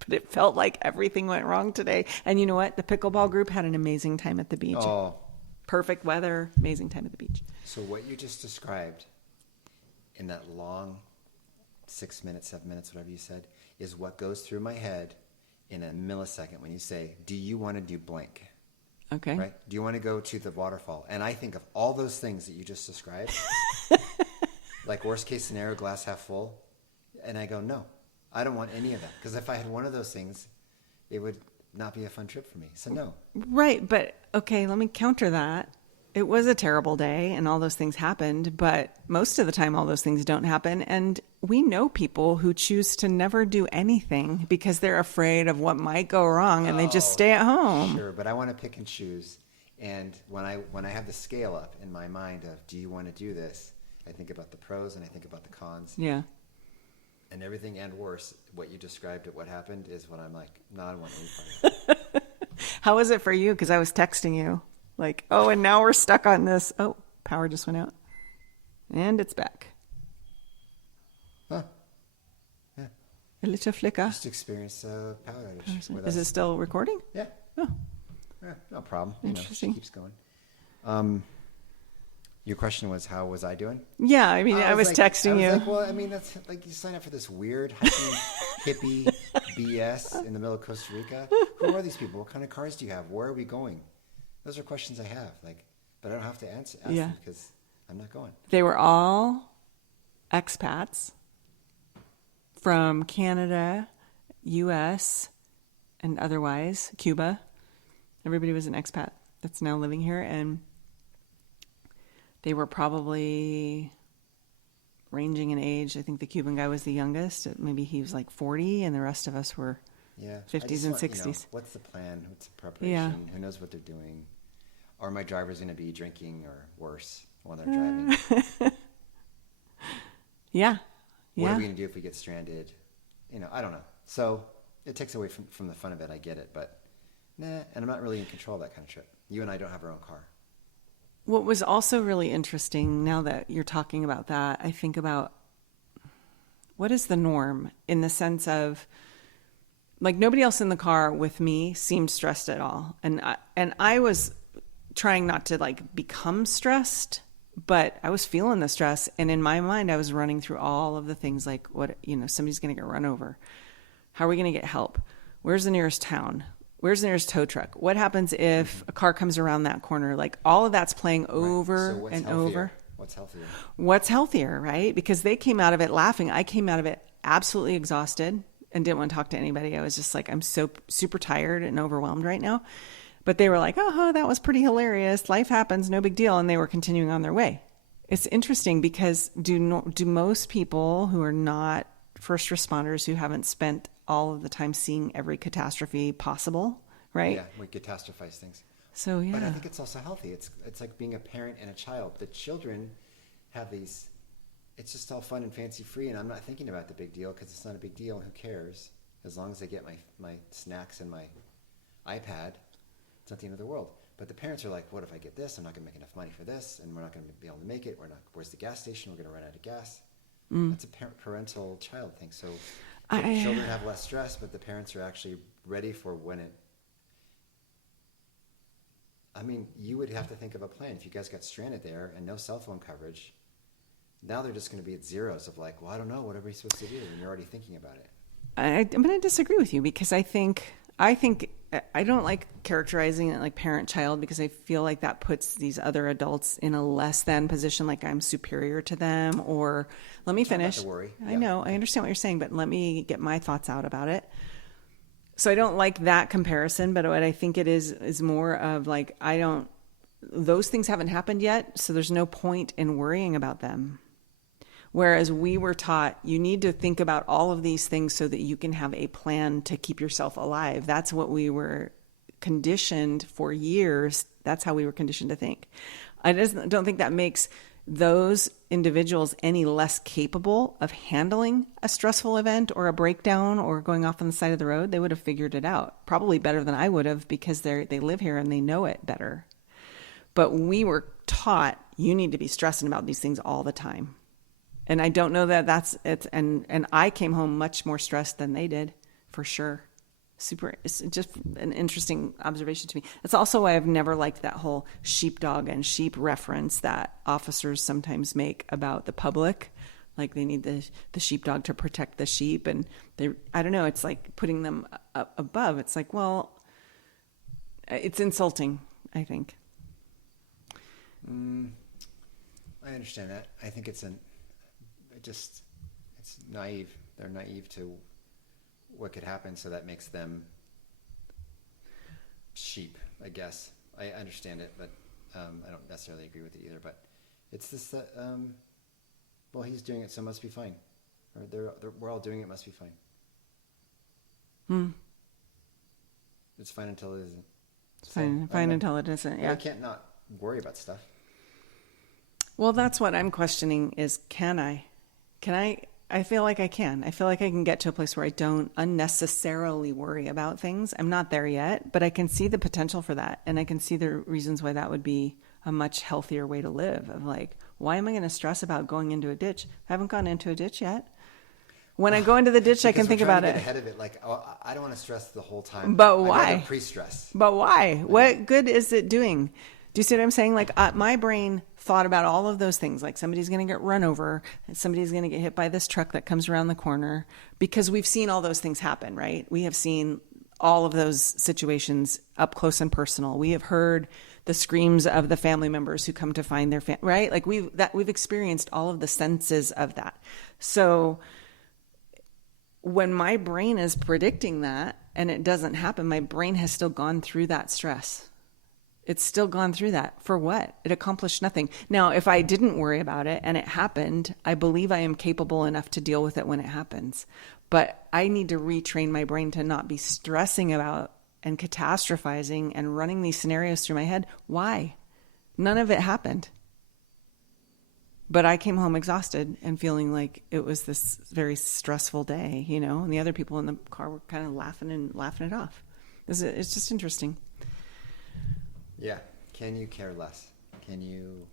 But it felt like everything went wrong today. And you know what? The pickleball group had an amazing time at the beach. Oh. Perfect weather, amazing time at the beach. So what you just described in that long 6 minutes, 7 minutes, whatever you said, is what goes through my head in a millisecond when you say, do you want to do blank? Okay. Right? Do you want to go to the waterfall? And I think of all those things that you just described, like worst case scenario, glass half full. And I go, no, I don't want any of that. Because if I had one of those things, it would not be a fun trip for me. So no. Right. But okay, let me counter that. It was a terrible day and all those things happened, but most of the time all those things don't happen. And we know people who choose to never do anything because they're afraid of what might go wrong and they just stay at home. Sure, but I want to pick and choose. And when I have the scale up in my mind of, do you want to do this? I think about the pros and I think about the cons. Yeah. And everything and worse, what you described at what happened is what I'm like, no, I don't want any part of it. How was it for you? Because I was texting you like, oh, and now we're stuck on this. Oh, power just went out. And it's back. Huh. Yeah. A little flicker. Just experienced a power outage with Is us. it still recording? Yeah. Oh, Yeah, no problem. Interesting. It keeps going. Your question was, how was I doing? yeah. I mean, I was texting you. Like, well, I mean, that's like you sign up for this weird hiking hippie BS in the middle of Costa Rica. Who are these people? What kind of cars do you have? Where are we going? Those are questions I have, like, but I don't have to ask them because I'm not going. They were all expats from Canada, U.S., and otherwise Cuba. Everybody was an expat that's now living here, and they were probably ranging in age. I think the Cuban guy was the youngest. Maybe he was like 40, and the rest of us were 50s and 60s. What's the plan? What's the preparation? Yeah. Who knows what they're doing? Are my drivers going to be drinking or worse while they're driving? Yeah. What are we going to do if we get stranded? I don't know. So it takes away from the fun of it. I get it, but nah. And I'm not really in control of that kind of trip. You and I don't have our own car. What was also really interesting, now that you're talking about that, I think about what is the norm in the sense of, like, nobody else in the car with me seemed stressed at all. And I was trying not to, like, become stressed, but I was feeling the stress. And in my mind, I was running through all of the things like, somebody's going to get run over. How are we going to get help? Where's the nearest town? Where's the nearest tow truck? What happens if a car comes around that corner? Like, all of that's playing over and over. What's healthier? What's healthier, right? Because they came out of it laughing. I came out of it absolutely exhausted and didn't want to talk to anybody. I was just like, I'm so super tired and overwhelmed right now. But they were like, oh, that was pretty hilarious. Life happens, no big deal. And they were continuing on their way. It's interesting because do most people who are not first responders, who haven't spent all of the time seeing every catastrophe possible, right? Yeah, we catastrophize things. So, yeah. But I think it's also healthy. It's like being a parent and a child. The children have these, it's just all fun and fancy free, and I'm not thinking about the big deal because it's not a big deal. Who cares? As long as I get my snacks and my iPad, it's not the end of the world. But the parents are like, what if I get this? I'm not going to make enough money for this, and we're not going to be able to make it. Where's the gas station? We're going to run out of gas. That's a parental child thing. So the children have less stress, but the parents are actually ready for when it. I mean, you would have to think of a plan. If you guys got stranded there and no cell phone coverage, now they're just going to be at zeros of like, well, I don't know, what are we supposed to do? And you're already thinking about it. I'm going to disagree with you because I think I don't like characterizing it like parent-child because I feel like that puts these other adults in a less than position, like I'm superior to them, or let me finish. Not to worry. I know, I understand what you're saying, but let me get my thoughts out about it. So I don't like that comparison, but what I think it is more of like, those things haven't happened yet, so there's no point in worrying about them. Whereas we were taught, you need to think about all of these things so that you can have a plan to keep yourself alive. That's what we were conditioned for years. That's how we were conditioned to think. I don't think that makes those individuals any less capable of handling a stressful event or a breakdown or going off on the side of the road. They would have figured it out, probably better than I would have because they live here and they know it better. But we were taught, you need to be stressing about these things all the time. And I don't know that that's it. And I came home much more stressed than they did, for sure. It's just an interesting observation to me. That's also why I've never liked that whole sheepdog and sheep reference that officers sometimes make about the public. Like they need the sheepdog to protect the sheep. And I don't know, it's like putting them up above. It's like, well, it's insulting, I think. I understand that. I think it's naive. They're naive to what could happen, so that makes them sheep, I guess. I understand it, but I don't necessarily agree with it either. But it's this, well, he's doing it, so it must be fine. Or we're all doing it, must be fine. It's fine until it isn't. It's fine until it isn't, yeah. I can't not worry about stuff. Well, that's what I'm questioning is, can I? I feel like I can. I feel like I can get to a place where I don't unnecessarily worry about things. I'm not there yet, but I can see the potential for that. And I can see the reasons why that would be a much healthier way to live. Of like, why am I going to stress about going into a ditch? I haven't gone into a ditch yet. When I go into the ditch, I can think about it. Ahead of it, like, oh, I don't want to stress the whole time. But why? I'd rather pre-stress. But why? What good is it doing? Do you see what I'm saying? Like my brain thought about all of those things. Like somebody's going to get run over. Somebody's going to get hit by this truck that comes around the corner, because we've seen all those things happen, right? We have seen all of those situations up close and personal. We have heard the screams of the family members who come to find their family, right? Like we've experienced all of the senses of that. So when my brain is predicting that and it doesn't happen, my brain has still gone through that stress. It's still gone through that. For what? It accomplished nothing. Now, if I didn't worry about it and it happened, I believe I am capable enough to deal with it when it happens. But I need to retrain my brain to not be stressing about and catastrophizing and running these scenarios through my head. Why? None of it happened. But I came home exhausted and feeling like it was this very stressful day, you know, and the other people in the car were kind of laughing it off. It's just interesting. Yeah. Can you care less? Can you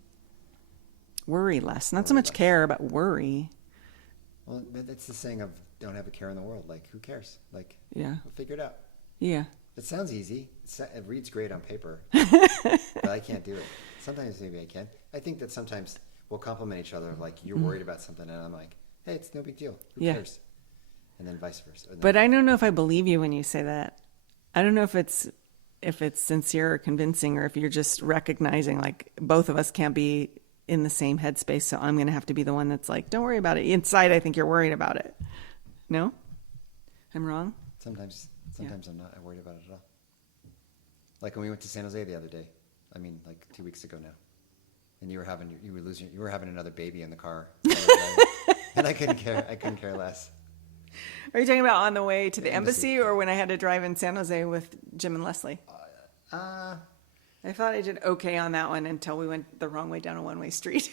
worry less? Not so much care, but worry. Well, that's the saying of don't have a care in the world. Like, who cares? Like, yeah, we'll figure it out. Yeah. It sounds easy. It reads great on paper, but I can't do it. Sometimes maybe I can. I think that sometimes we'll compliment each other. Like, you're worried about something, and I'm like, hey, it's no big deal. Who cares? And then vice versa. But I don't know if I believe you when you say that. I don't know if it's sincere or convincing, or if you're just recognizing like both of us can't be in the same headspace. So I'm going to have to be the one that's like, don't worry about it. Inside, I think you're worried about it. No? I'm wrong? Sometimes I'm not worried about it at all. Like when we went to San Jose the other day, I mean, like 2 weeks ago now, and you were having another baby in the car. And I couldn't care less. Are you talking about on the way to the embassy or when I had to drive in San Jose with Jim and Leslie? I thought I did okay on that one until we went the wrong way down a one-way street.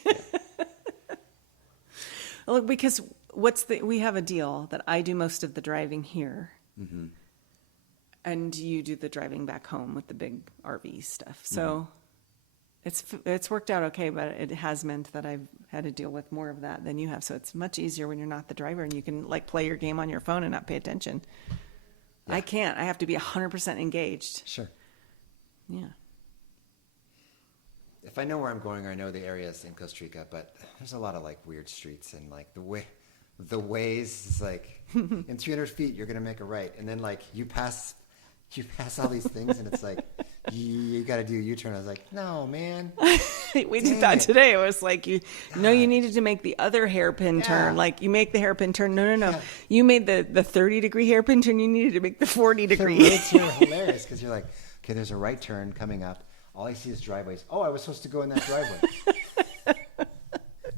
Look, because we have a deal that I do most of the driving here. Mm-hmm. And you do the driving back home with the big RV stuff. So it's worked out okay, but it has meant that I've had to deal with more of that than you have. So it's much easier when you're not the driver and you can like play your game on your phone and not pay attention. Yeah. I can't. I have to be 100% engaged. Sure. Yeah. If I know where I'm going, or I know the areas in Costa Rica, but there's a lot of like weird streets and like the ways is like in 300 feet you're gonna make a right, and then like you pass all these things, and it's like you got to do a U-turn. I was like, no, man. We did that today. It was like you needed to make the other hairpin turn. Like you make the hairpin turn. No. Yeah. You made the 30-degree hairpin turn. You needed to make the 40-degree. The roads here are hilarious because you're like, okay, there's a right turn coming up. All I see is driveways. Oh, I was supposed to go in that driveway.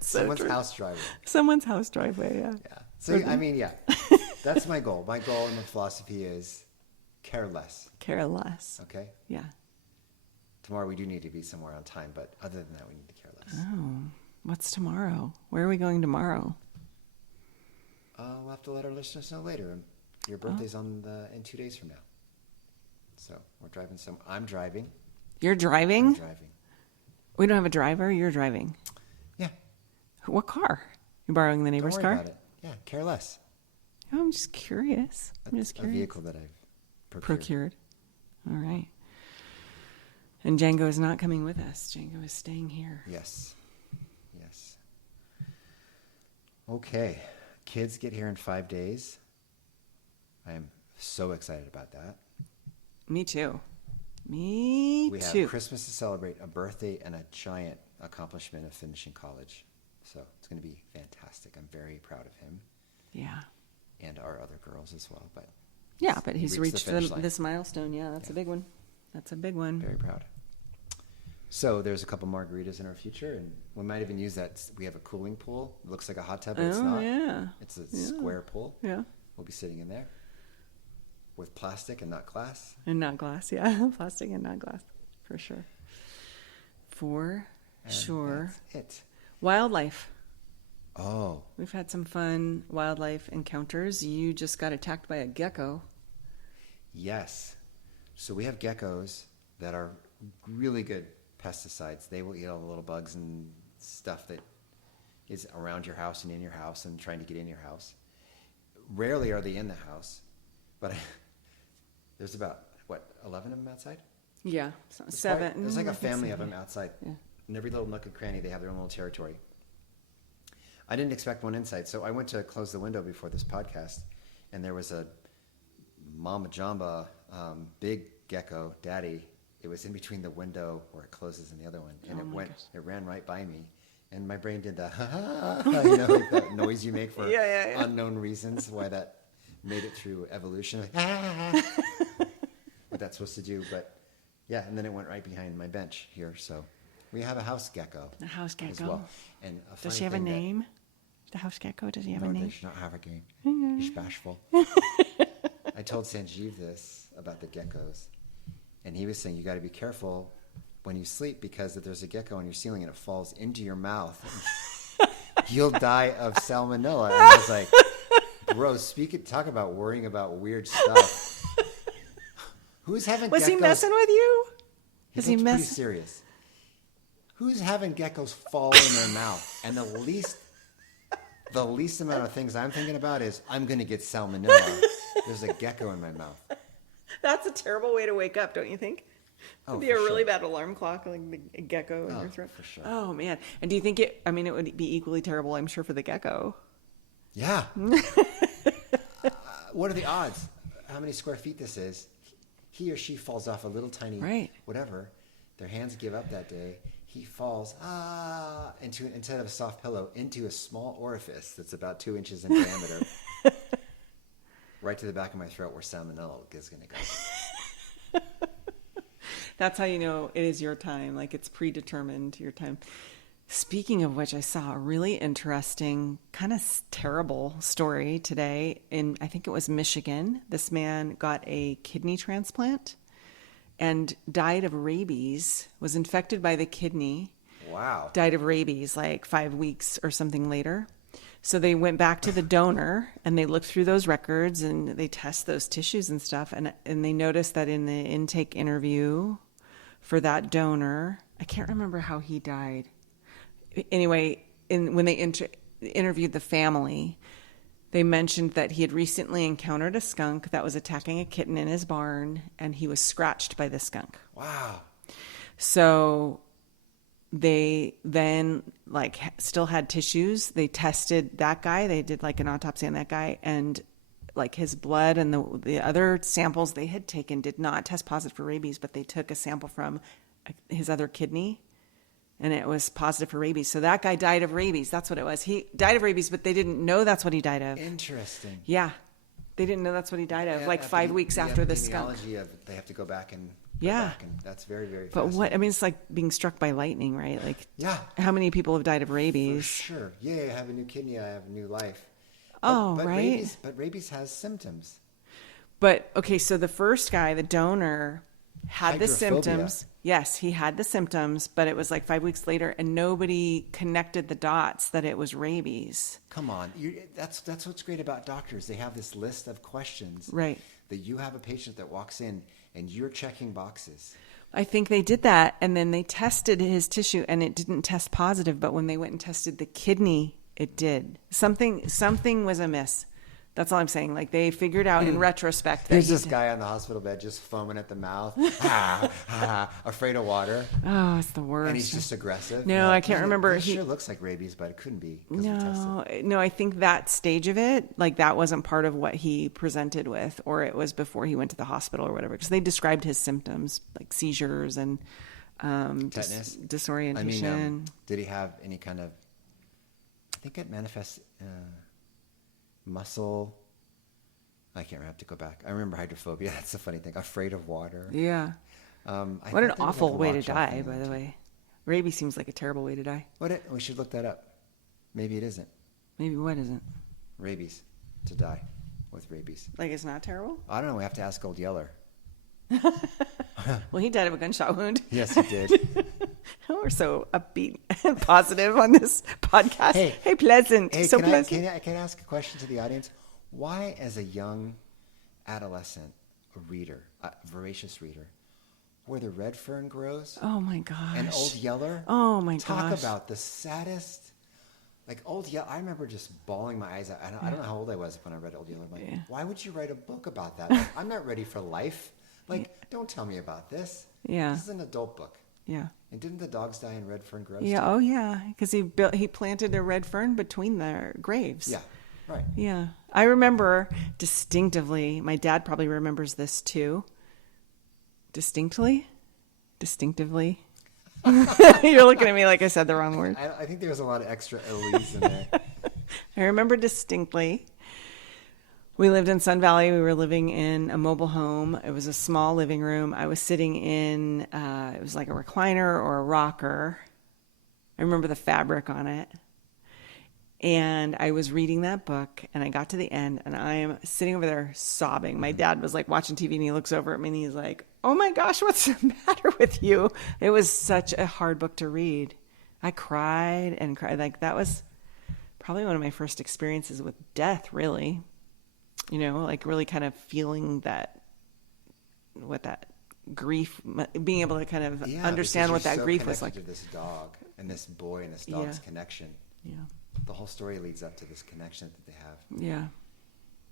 Someone's house driveway. Someone's house driveway, yeah. Yeah. So, I mean, yeah. That's my goal. My goal and my philosophy is care less. Care less. Okay? Yeah. Tomorrow we do need to be somewhere on time, but other than that, we need to care less. Oh. What's tomorrow? Where are we going tomorrow? We'll have to let our listeners know later. Your birthday's in 2 days from now. So we're driving I'm driving. You're driving? I'm driving. We don't have a driver? You're driving? Yeah. What car? You're borrowing the Don't neighbor's worry car? about it. Yeah, care less. Oh, I'm just curious. That's a vehicle that I've procured. All right. And Django is not coming with us. Django is staying here. Yes. Okay. Kids get here in 5 days. I am so excited about that. Me too. We have Christmas to celebrate, a birthday, and a giant accomplishment of finishing college. So it's going to be fantastic. I'm very proud of him. Yeah. And our other girls as well. But he's reached this milestone. Yeah, that's a big one. That's a big one. Very proud. So there's a couple margaritas in our future, and we might even use that. We have a cooling pool. It looks like a hot tub, but it's not. Yeah. It's a square pool. Yeah. We'll be sitting in there with plastic and not glass. And not glass, yeah. Plastic and not glass, for sure. Sure. That's it. Wildlife. Oh. We've had some fun wildlife encounters. You just got attacked by a gecko. Yes. So we have geckos that are really good pesticides. They will eat all the little bugs and stuff that is around your house and in your house and trying to get in your house. Rarely are they in the house, but there's about, 11 of them outside? Yeah, 7. There's like a family of them outside. Yeah. In every little nook and cranny, they have their own little territory. I didn't expect one inside, so I went to close the window before this podcast, and there was a Mama Jamba, big gecko, daddy. It was in between the window where it closes and the other one, and it ran right by me, and my brain did that, like that noise you make for unknown reasons, why that made it through evolution, what that's supposed to do, but yeah, and then it went right behind my bench here, so we have a house gecko. A house gecko. As well. And does she have a name? The house gecko, does he have a name? No, they should not have a name. He's bashful. I told Sanjeev this about the geckos, and he was saying you got to be careful when you sleep because if there's a gecko on your ceiling and it falls into your mouth, you'll die of salmonella. And I was like, bro, talk about worrying about weird stuff. Who's having geckos? Was he messing with you? He looked pretty serious. Who's having geckos fall in their mouth? And the least amount of things I'm thinking about is I'm going to get salmonella. There's a gecko in my mouth. That's a terrible way to wake up, don't you think? It'd be a really bad alarm clock, like a gecko in your throat. For sure. Oh, man. And do you think it would be equally terrible, I'm sure, for the gecko? Yeah. What are the odds? How many square feet this is? He or she falls off a little tiny, whatever. Their hands give up that day. He falls instead of a soft pillow, into a small orifice that's about 2 inches in diameter. Right to the back of my throat where salmonella is going to go. That's how you know it is your time. Like it's predetermined, your time. Speaking of which, I saw a really interesting, kind of terrible story today I think it was Michigan. This man got a kidney transplant and died of rabies, was infected by the kidney. Wow. Died of rabies like 5 weeks or something later. So they went back to the donor and they looked through those records and they test those tissues and stuff. And they noticed that in the intake interview for that donor, I can't remember how he died. Anyway, when they interviewed the family, they mentioned that he had recently encountered a skunk that was attacking a kitten in his barn and he was scratched by the skunk. Wow. So they then still had tissues. They tested that guy. They did an autopsy on that guy, and his blood and the other samples they had taken did not test positive for rabies, but they took a sample from his other kidney and it was positive for rabies. So that guy died of rabies. That's what it was. He died of rabies, but they didn't know that's what he died of. Interesting. Yeah. They didn't know that's what he died of, 5 weeks after the skunk. They have to go back and that's very, very But it's like being struck by lightning, right? How many people have died of rabies? For sure. Yeah, I have a new kidney. I have a new life. But right? Rabies has symptoms. But, okay, so the first guy, the donor, had the symptoms. Yes, he had the symptoms, but it was 5 weeks later, and nobody connected the dots that it was rabies. Come on. That's what's great about doctors. They have this list of questions. Right. That you have a patient that walks in, and you're checking boxes. I think they did that, and then they tested his tissue, and it didn't test positive, but when they went and tested the kidney It did. Something was amiss. That's all I'm saying. Like they figured out in retrospect. There's this guy on the hospital bed just foaming at the mouth, afraid of water. Oh, it's the worst. And he's just aggressive. No, I can't remember. It sure looks like rabies, but it couldn't be. No, I think that stage of it, like that wasn't part of what he presented with, or it was before he went to the hospital or whatever. Because they described his symptoms, like seizures and tetanus, disorientation. I mean, did he have any kind of? I think it manifests. Muscle. I can't have to go back. I remember hydrophobia. That's the funny thing. Afraid of water. Yeah. What an awful way to die, by the way. Rabies seems like a terrible way to die. We should look that up. Maybe it isn't. Maybe what isn't? Rabies. To die with rabies. Like it's not terrible? I don't know. We have to ask Old Yeller. Well, he died of a gunshot wound. Yes, he did. We're so upbeat and positive on this podcast. Hey, pleasant. Hey, pleasant. Can I ask a question to the audience? Why, as a young adolescent, a voracious reader, where the red fern grows? Oh my gosh. And Old Yeller? Oh my Talk gosh. about the saddest. Like Old Yeller, I remember just bawling my eyes out. I don't know how old I was when I read Old Yeller. Like, why would you write a book about that? Like, I'm not ready for life. Like, don't tell me about this. Yeah. This is an adult book. Yeah. And didn't the dogs die in red fern groves? Yeah. Too? Oh yeah. Because he planted a red fern between their graves. Yeah. Right. Yeah. I remember distinctively. My dad probably remembers this too. Distinctively. You're looking at me like I said the wrong word. I think there was a lot of extra Elise in there. I remember distinctly. We lived in Sun Valley. We were living in a mobile home. It was a small living room. I was sitting in, it was like a recliner or a rocker. I remember the fabric on it. And I was reading that book and I got to the end and I am sitting over there sobbing. My dad was like watching TV and he looks over at me and he's like, "Oh my gosh, what's the matter with you?" It was such a hard book to read. I cried and cried. Like that was probably one of my first experiences with death, really. You know, like really kind of feeling that grief, being able to kind of understand what that grief was like. To this dog and this boy and this dog's connection. Yeah. The whole story leads up to this connection that they have. Yeah.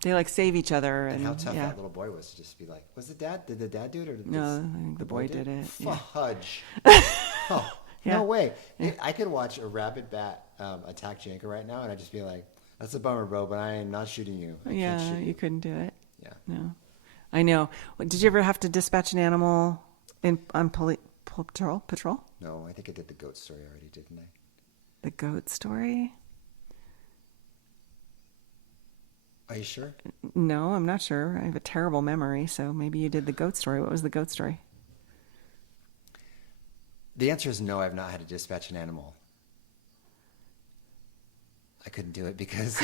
They like save each other. And how tough that little boy was to just be like, did the dad do it or did I think the boy did it. Fudge. No way. Yeah. I could watch a rabid bat attack Janka right now and I'd just be like, "That's a bummer, bro, but I am not shooting you." You couldn't do it. Yeah. No. I know. Did you ever have to dispatch an animal on patrol? No, I think I did the goat story already, didn't I? The goat story? Are you sure? No, I'm not sure. I have a terrible memory, so maybe you did the goat story. What was the goat story? The answer is no, I've not had to dispatch an animal. I couldn't do it because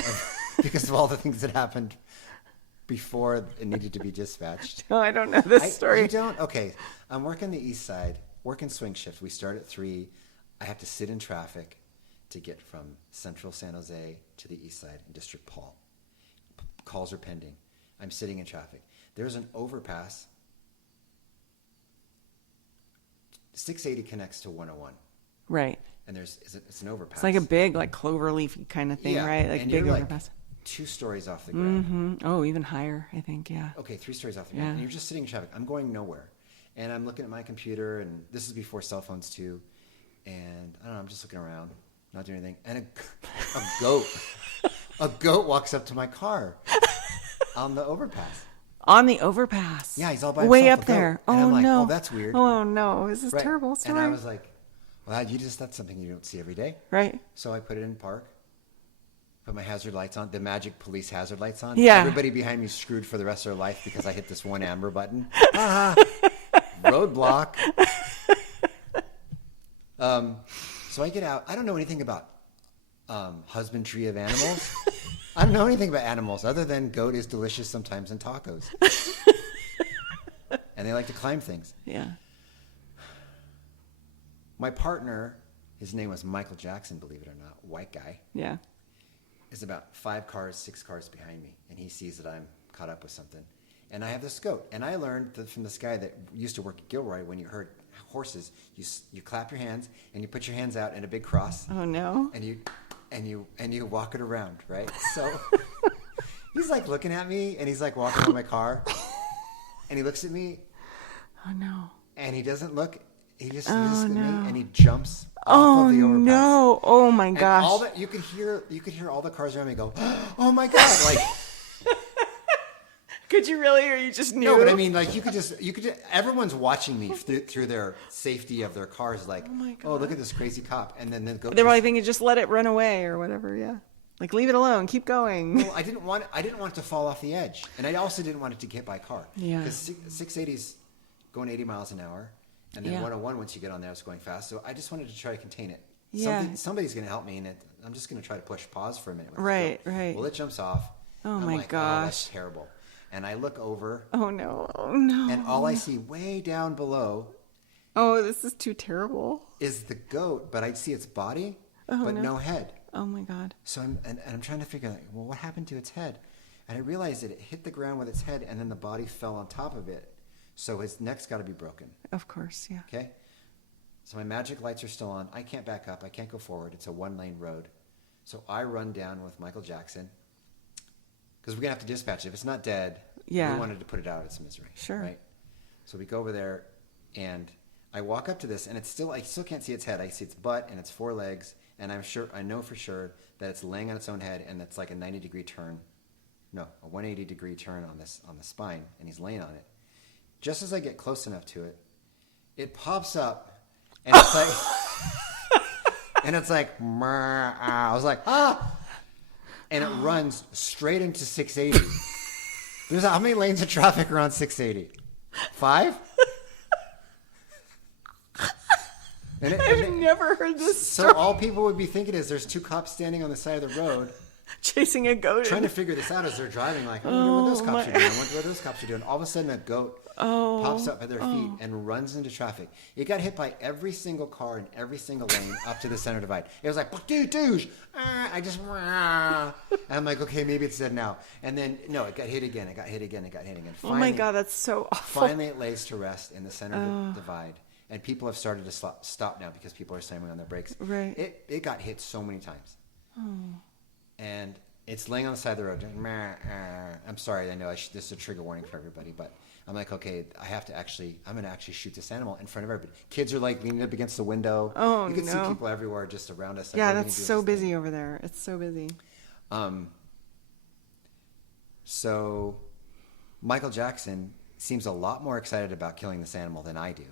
of all the things that happened before it needed to be dispatched. No, I don't know this story. You don't? Okay. I'm working the east side, working swing shift. We start at 3. I have to sit in traffic to get from central San Jose to the east side in District Paul. Calls are pending. I'm sitting in traffic. There's an overpass. 680 connects to 101. Right. And it's an overpass. It's like a big, like cloverleaf kind of thing, right? Like and big you're overpass. Like 2 stories off the ground. Mm-hmm. Oh, even higher, I think. Yeah. Okay, 3 stories off the ground. And you're just sitting in traffic. I'm going nowhere, and I'm looking at my computer, and this is before cell phones too. And I don't know. I'm just looking around, not doing anything. And a goat walks up to my car on the overpass. On the overpass. Yeah, he's all by himself. Way up there. And Oh I'm like, no. "Oh, that's weird." Oh no, this is terrible story. And I was like, "Well, that's something you don't see every day." Right. So I put it in park, put my hazard lights on, the magic police hazard lights on. Yeah. Everybody behind me screwed for the rest of their life because I hit this one amber button. Roadblock. So I get out. I don't know anything about husbandry of animals. I don't know anything about animals other than goat is delicious sometimes in tacos. And they like to climb things. Yeah. My partner, his name was Michael Jackson, believe it or not, white guy. Yeah. Is about 6 cars behind me, and he sees that I'm caught up with something. And I have this goat, and I learned from this guy that used to work at Gilroy, when you herd horses, you clap your hands, and you put your hands out in a big cross. Oh no. and you walk it around, right? So he's like looking at me, and he's like walking around my car, and he looks at me. Oh no! And he doesn't look. He just looks at me, and he jumps off Oh of the overpass. no! Oh my And gosh! all that you could hear all the cars around me go, "Oh my god!" Like, could you really, or you just knew? no, but I mean, like you could just. Everyone's watching me through their safety of their cars. Like, oh, look at this crazy cop, and then the goat. They're probably thinking, just let it run away or whatever. Yeah, like leave it alone, keep going. Well, I didn't want it to fall off the edge, and I also didn't want it to get hit by a car. Yeah, because 680's going 80 miles an hour. And then 101, once you get on there, it's going fast. So I just wanted to try to contain it. Yeah. Somebody's going to help me, and I'm just going to try to push pause for a minute. Right. Well, it jumps off. Oh, I'm my like, gosh. Oh, that's terrible. And I look over. Oh, no. Oh, no. And all I see way down below. Oh, this is too terrible. Is the goat, but I see its body, but no head. Oh, my God. So I'm trying to figure out, well, what happened to its head? And I realized that it hit the ground with its head, and then the body fell on top of it. So his neck's got to be broken. Of course, yeah. Okay? So my magic lights are still on. I can't back up. I can't go forward. It's a one-lane road. So I run down with Michael Jackson because we're going to have to dispatch it. If it's not dead, we wanted to put it out of its misery. Sure. Right? So we go over there, and I walk up to this, and I still can't see its head. I see its butt and its four legs, and I know for sure that it's laying on its own head, and it's like a 90-degree turn. No, a 180-degree turn on the spine, and he's laying on it. Just as I get close enough to it, it pops up. And it's like, I was like, and it runs straight into 680. How many lanes of traffic are on 680? 5? I've never heard this story. So all people would be thinking is there's two cops standing on the side of the road. Chasing a goat. Trying to figure this out as they're driving, like, I wonder what those cops are doing. I wonder what those cops are doing. All of a sudden, a goat pops up at their feet and runs into traffic. It got hit by every single car in every single lane up to the center divide. It was like, douche. And I'm like, okay, maybe it's dead now. And then, no, it got hit again. Finally, oh my God, that's so awful. Finally, it lays to rest in the center divide. And people have started to stop now because people are slamming on their brakes. Right. It got hit so many times. And it's laying on the side of the road. I'm sorry, I know this is a trigger warning for everybody, but I'm like, okay, I'm going to actually shoot this animal in front of everybody. Kids are like leaning up against the window. Oh, you can see people everywhere just around us. Like, yeah, that's so busy over there. It's so busy. So Michael Jackson seems a lot more excited about killing this animal than I do.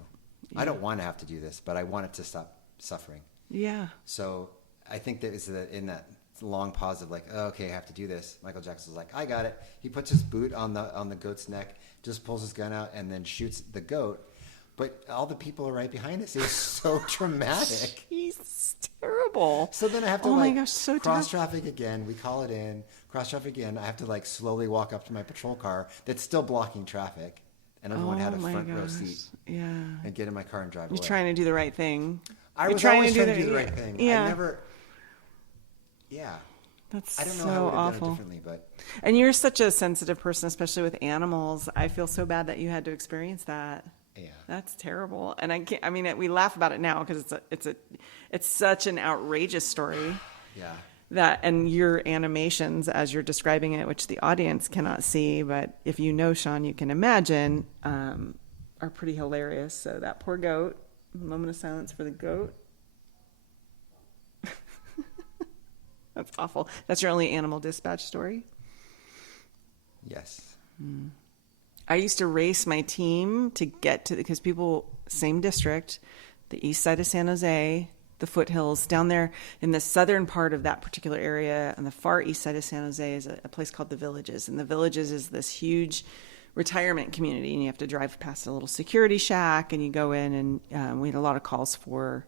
Yeah. I don't want to have to do this, but I want it to stop suffering. Yeah. So I think that is in that long pause of like, oh, okay, I have to do this. Michael Jackson's like, I got it. He puts his boot on the goat's neck, just pulls his gun out, and then shoots the goat. But all the people are right behind us. It was so dramatic. He's terrible. So then I have to so cross traffic again. We call it in. Cross traffic again. I have to slowly walk up to my patrol car that's still blocking traffic. And everyone had a front row seat. Yeah. And get in my car and drive away. You're trying to do the right thing. I was always trying to do the right thing. Yeah. I never... Yeah. I don't know how I would have awful. done it differently, but... And you're such a sensitive person, especially with animals. I feel so bad that you had to experience that. Yeah. That's terrible. And we laugh about it now because it's such an outrageous story. Yeah. And your animations as you're describing it, which the audience cannot see, but if you know Sean, you can imagine, are pretty hilarious. So that poor goat, a moment of silence for the goat. That's awful. That's your only animal dispatch story? Yes. I used to race my team to get to, because same district, the east side of San Jose, the foothills, down there in the southern part of that particular area, on the far east side of San Jose is a place called The Villages. And The Villages is this huge retirement community, and you have to drive past a little security shack, and you go in, and we had a lot of calls for,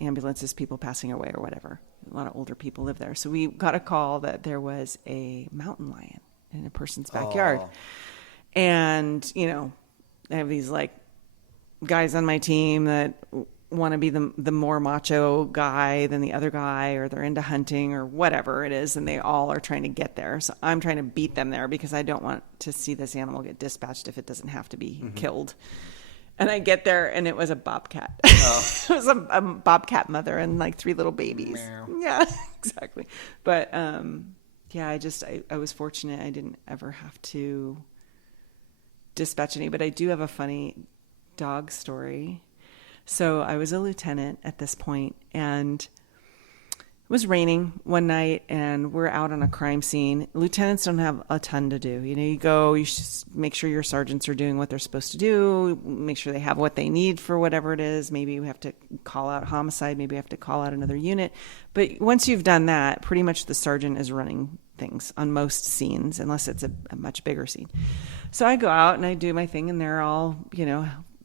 ambulances, people passing away or whatever. A lot of older people live there. So we got a call that there was a mountain lion in a person's backyard. Oh. And, I have these guys on my team that want to be the more macho guy than the other guy, or they're into hunting or whatever it is. And they all are trying to get there. So I'm trying to beat them there because I don't want to see this animal get dispatched if it doesn't have to be killed. And I get there, and it was a bobcat. Oh. It was a bobcat mother and like 3 little babies. Meow. Yeah, exactly. But yeah, I was fortunate. I didn't ever have to dispatch any. But I do have a funny dog story. So I was a lieutenant at this point, and it was raining one night, and we're out on a crime scene. Lieutenants don't have a ton to do. You go, you should make sure your sergeants are doing what they're supposed to do, make sure they have what they need for whatever it is. Maybe we have to call out homicide, maybe we have to call out another unit. But once you've done that, pretty much the sergeant is running things on most scenes, unless it's a much bigger scene. So I go out and I do my thing, and they're all,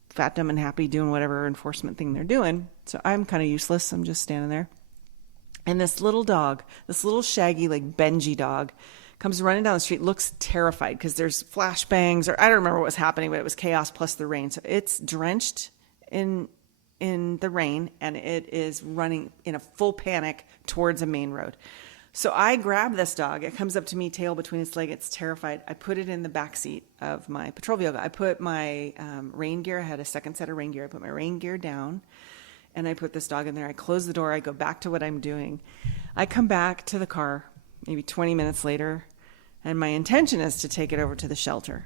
fat, dumb, and happy doing whatever enforcement thing they're doing. So I'm kind of useless. I'm just standing there. And this little dog, this little shaggy, like Benji dog, comes running down the street, looks terrified because there's flashbangs, or I don't remember what was happening, but it was chaos plus the rain. So it's drenched in the rain, and it is running in a full panic towards a main road. So I grab this dog. It comes up to me, tail between its legs. It's terrified. I put it in the back seat of my patrol vehicle. I put my rain gear. I had a second set of rain gear. I put my rain gear down. And I put this dog in there. I close the door. I go back to what I'm doing. I come back to the car maybe 20 minutes later, and my intention is to take it over to the shelter.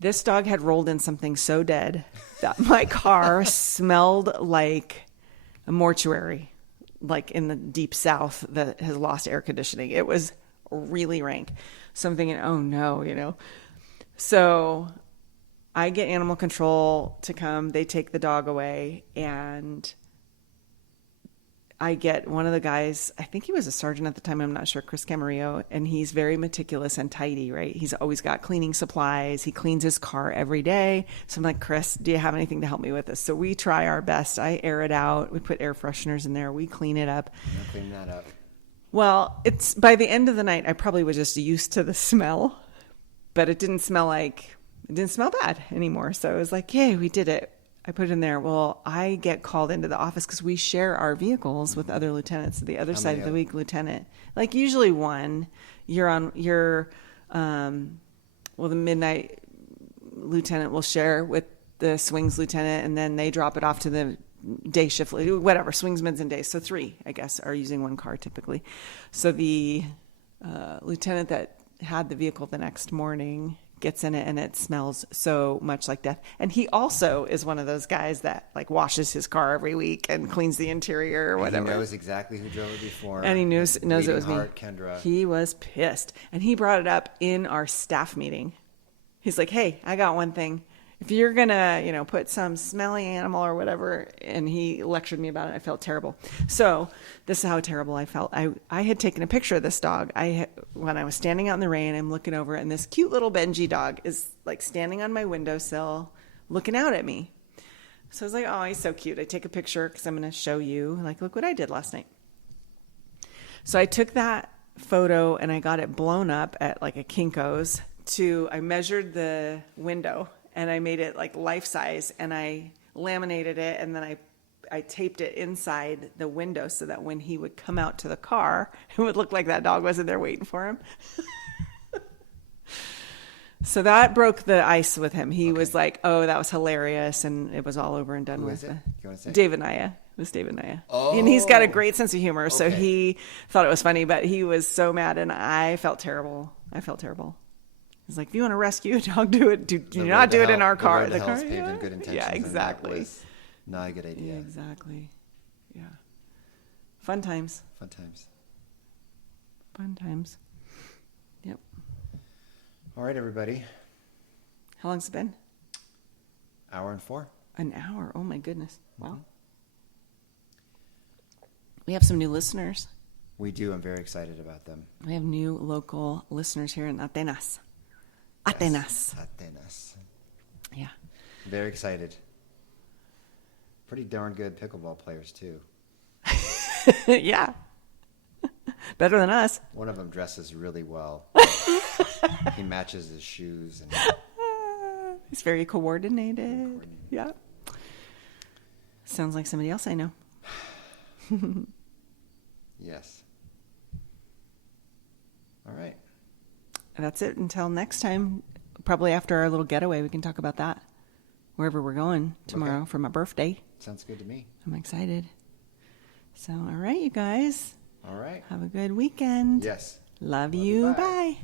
This dog had rolled in something so dead that my car smelled like a mortuary, like in the deep south that has lost air conditioning. It was really rank. So I'm thinking, oh no, So I get animal control to come. They take the dog away, and I get one of the guys, I think he was a sergeant at the time, I'm not sure, Chris Camarillo, and he's very meticulous and tidy, right? He's always got cleaning supplies. He cleans his car every day. So I'm like, Chris, do you have anything to help me with this? So we try our best. I air it out. We put air fresheners in there. We clean it up. Clean that up. Well, it's by the end of the night, I probably was just used to the smell, but it didn't smell bad anymore. So I was like, yay, we did it. I put it in there. Well, I get called into the office because we share our vehicles with other lieutenants. The other side of the week lieutenant, like usually one, the midnight lieutenant will share with the swings lieutenant, and then they drop it off to the day shift, whatever, swings, mids, and days. So 3, I guess, are using one car typically. So the lieutenant that had the vehicle the next morning gets in it, and it smells so much like death. And he also is one of those guys that like washes his car every week and cleans the interior or whatever. He knows exactly who drove it before. And he knows it was me. Kendra. He was pissed. And he brought it up in our staff meeting. He's like, hey, I got one thing. If you're going to, put some smelly animal or whatever, and he lectured me about it, I felt terrible. So this is how terrible I felt. I had taken a picture of this dog. When I was standing out in the rain, I'm looking over, and this cute little Benji dog is like standing on my windowsill looking out at me. So I was like, oh, he's so cute. I take a picture because I'm going to show you, like, look what I did last night. So I took that photo, and I got it blown up at like a Kinko's I measured the window, and I made it like life size, and I laminated it, and then I taped it inside the window so that when he would come out to the car, it would look like that dog wasn't there waiting for him. So that broke the ice with him. He was like, oh, that was hilarious, and it was all over and done with. Who is it? You want to say? David Naya. It was David Naya. Oh. And he's got a great sense of humor, so Okay. he thought it was funny, but he was so mad, and I felt terrible. He's like, if you want to rescue a dog, do it. Do not do it in our car. The car, paved in good intentions. yeah, and exactly. that was not a good idea. Yeah, exactly. Yeah. Fun times. Fun times. Fun times. Yep. All right, everybody. How long's it been? 1:04. An hour. Oh, my goodness. Wow. We have some new listeners. We do. I'm very excited about them. We have new local listeners here in Atenas. Atenas. Yeah. Very excited. Pretty darn good pickleball players, too. Yeah. Better than us. One of them dresses really well. He matches his shoes. And He's very coordinated. Yeah. Sounds like somebody else I know. Yes. All right. That's it until next time. Probably after our little getaway, we can talk about that. wherever we're going tomorrow for my birthday. Sounds good to me. I'm excited. So, all right, you guys. All right. Have a good weekend. Yes. Love Love you. you. Bye.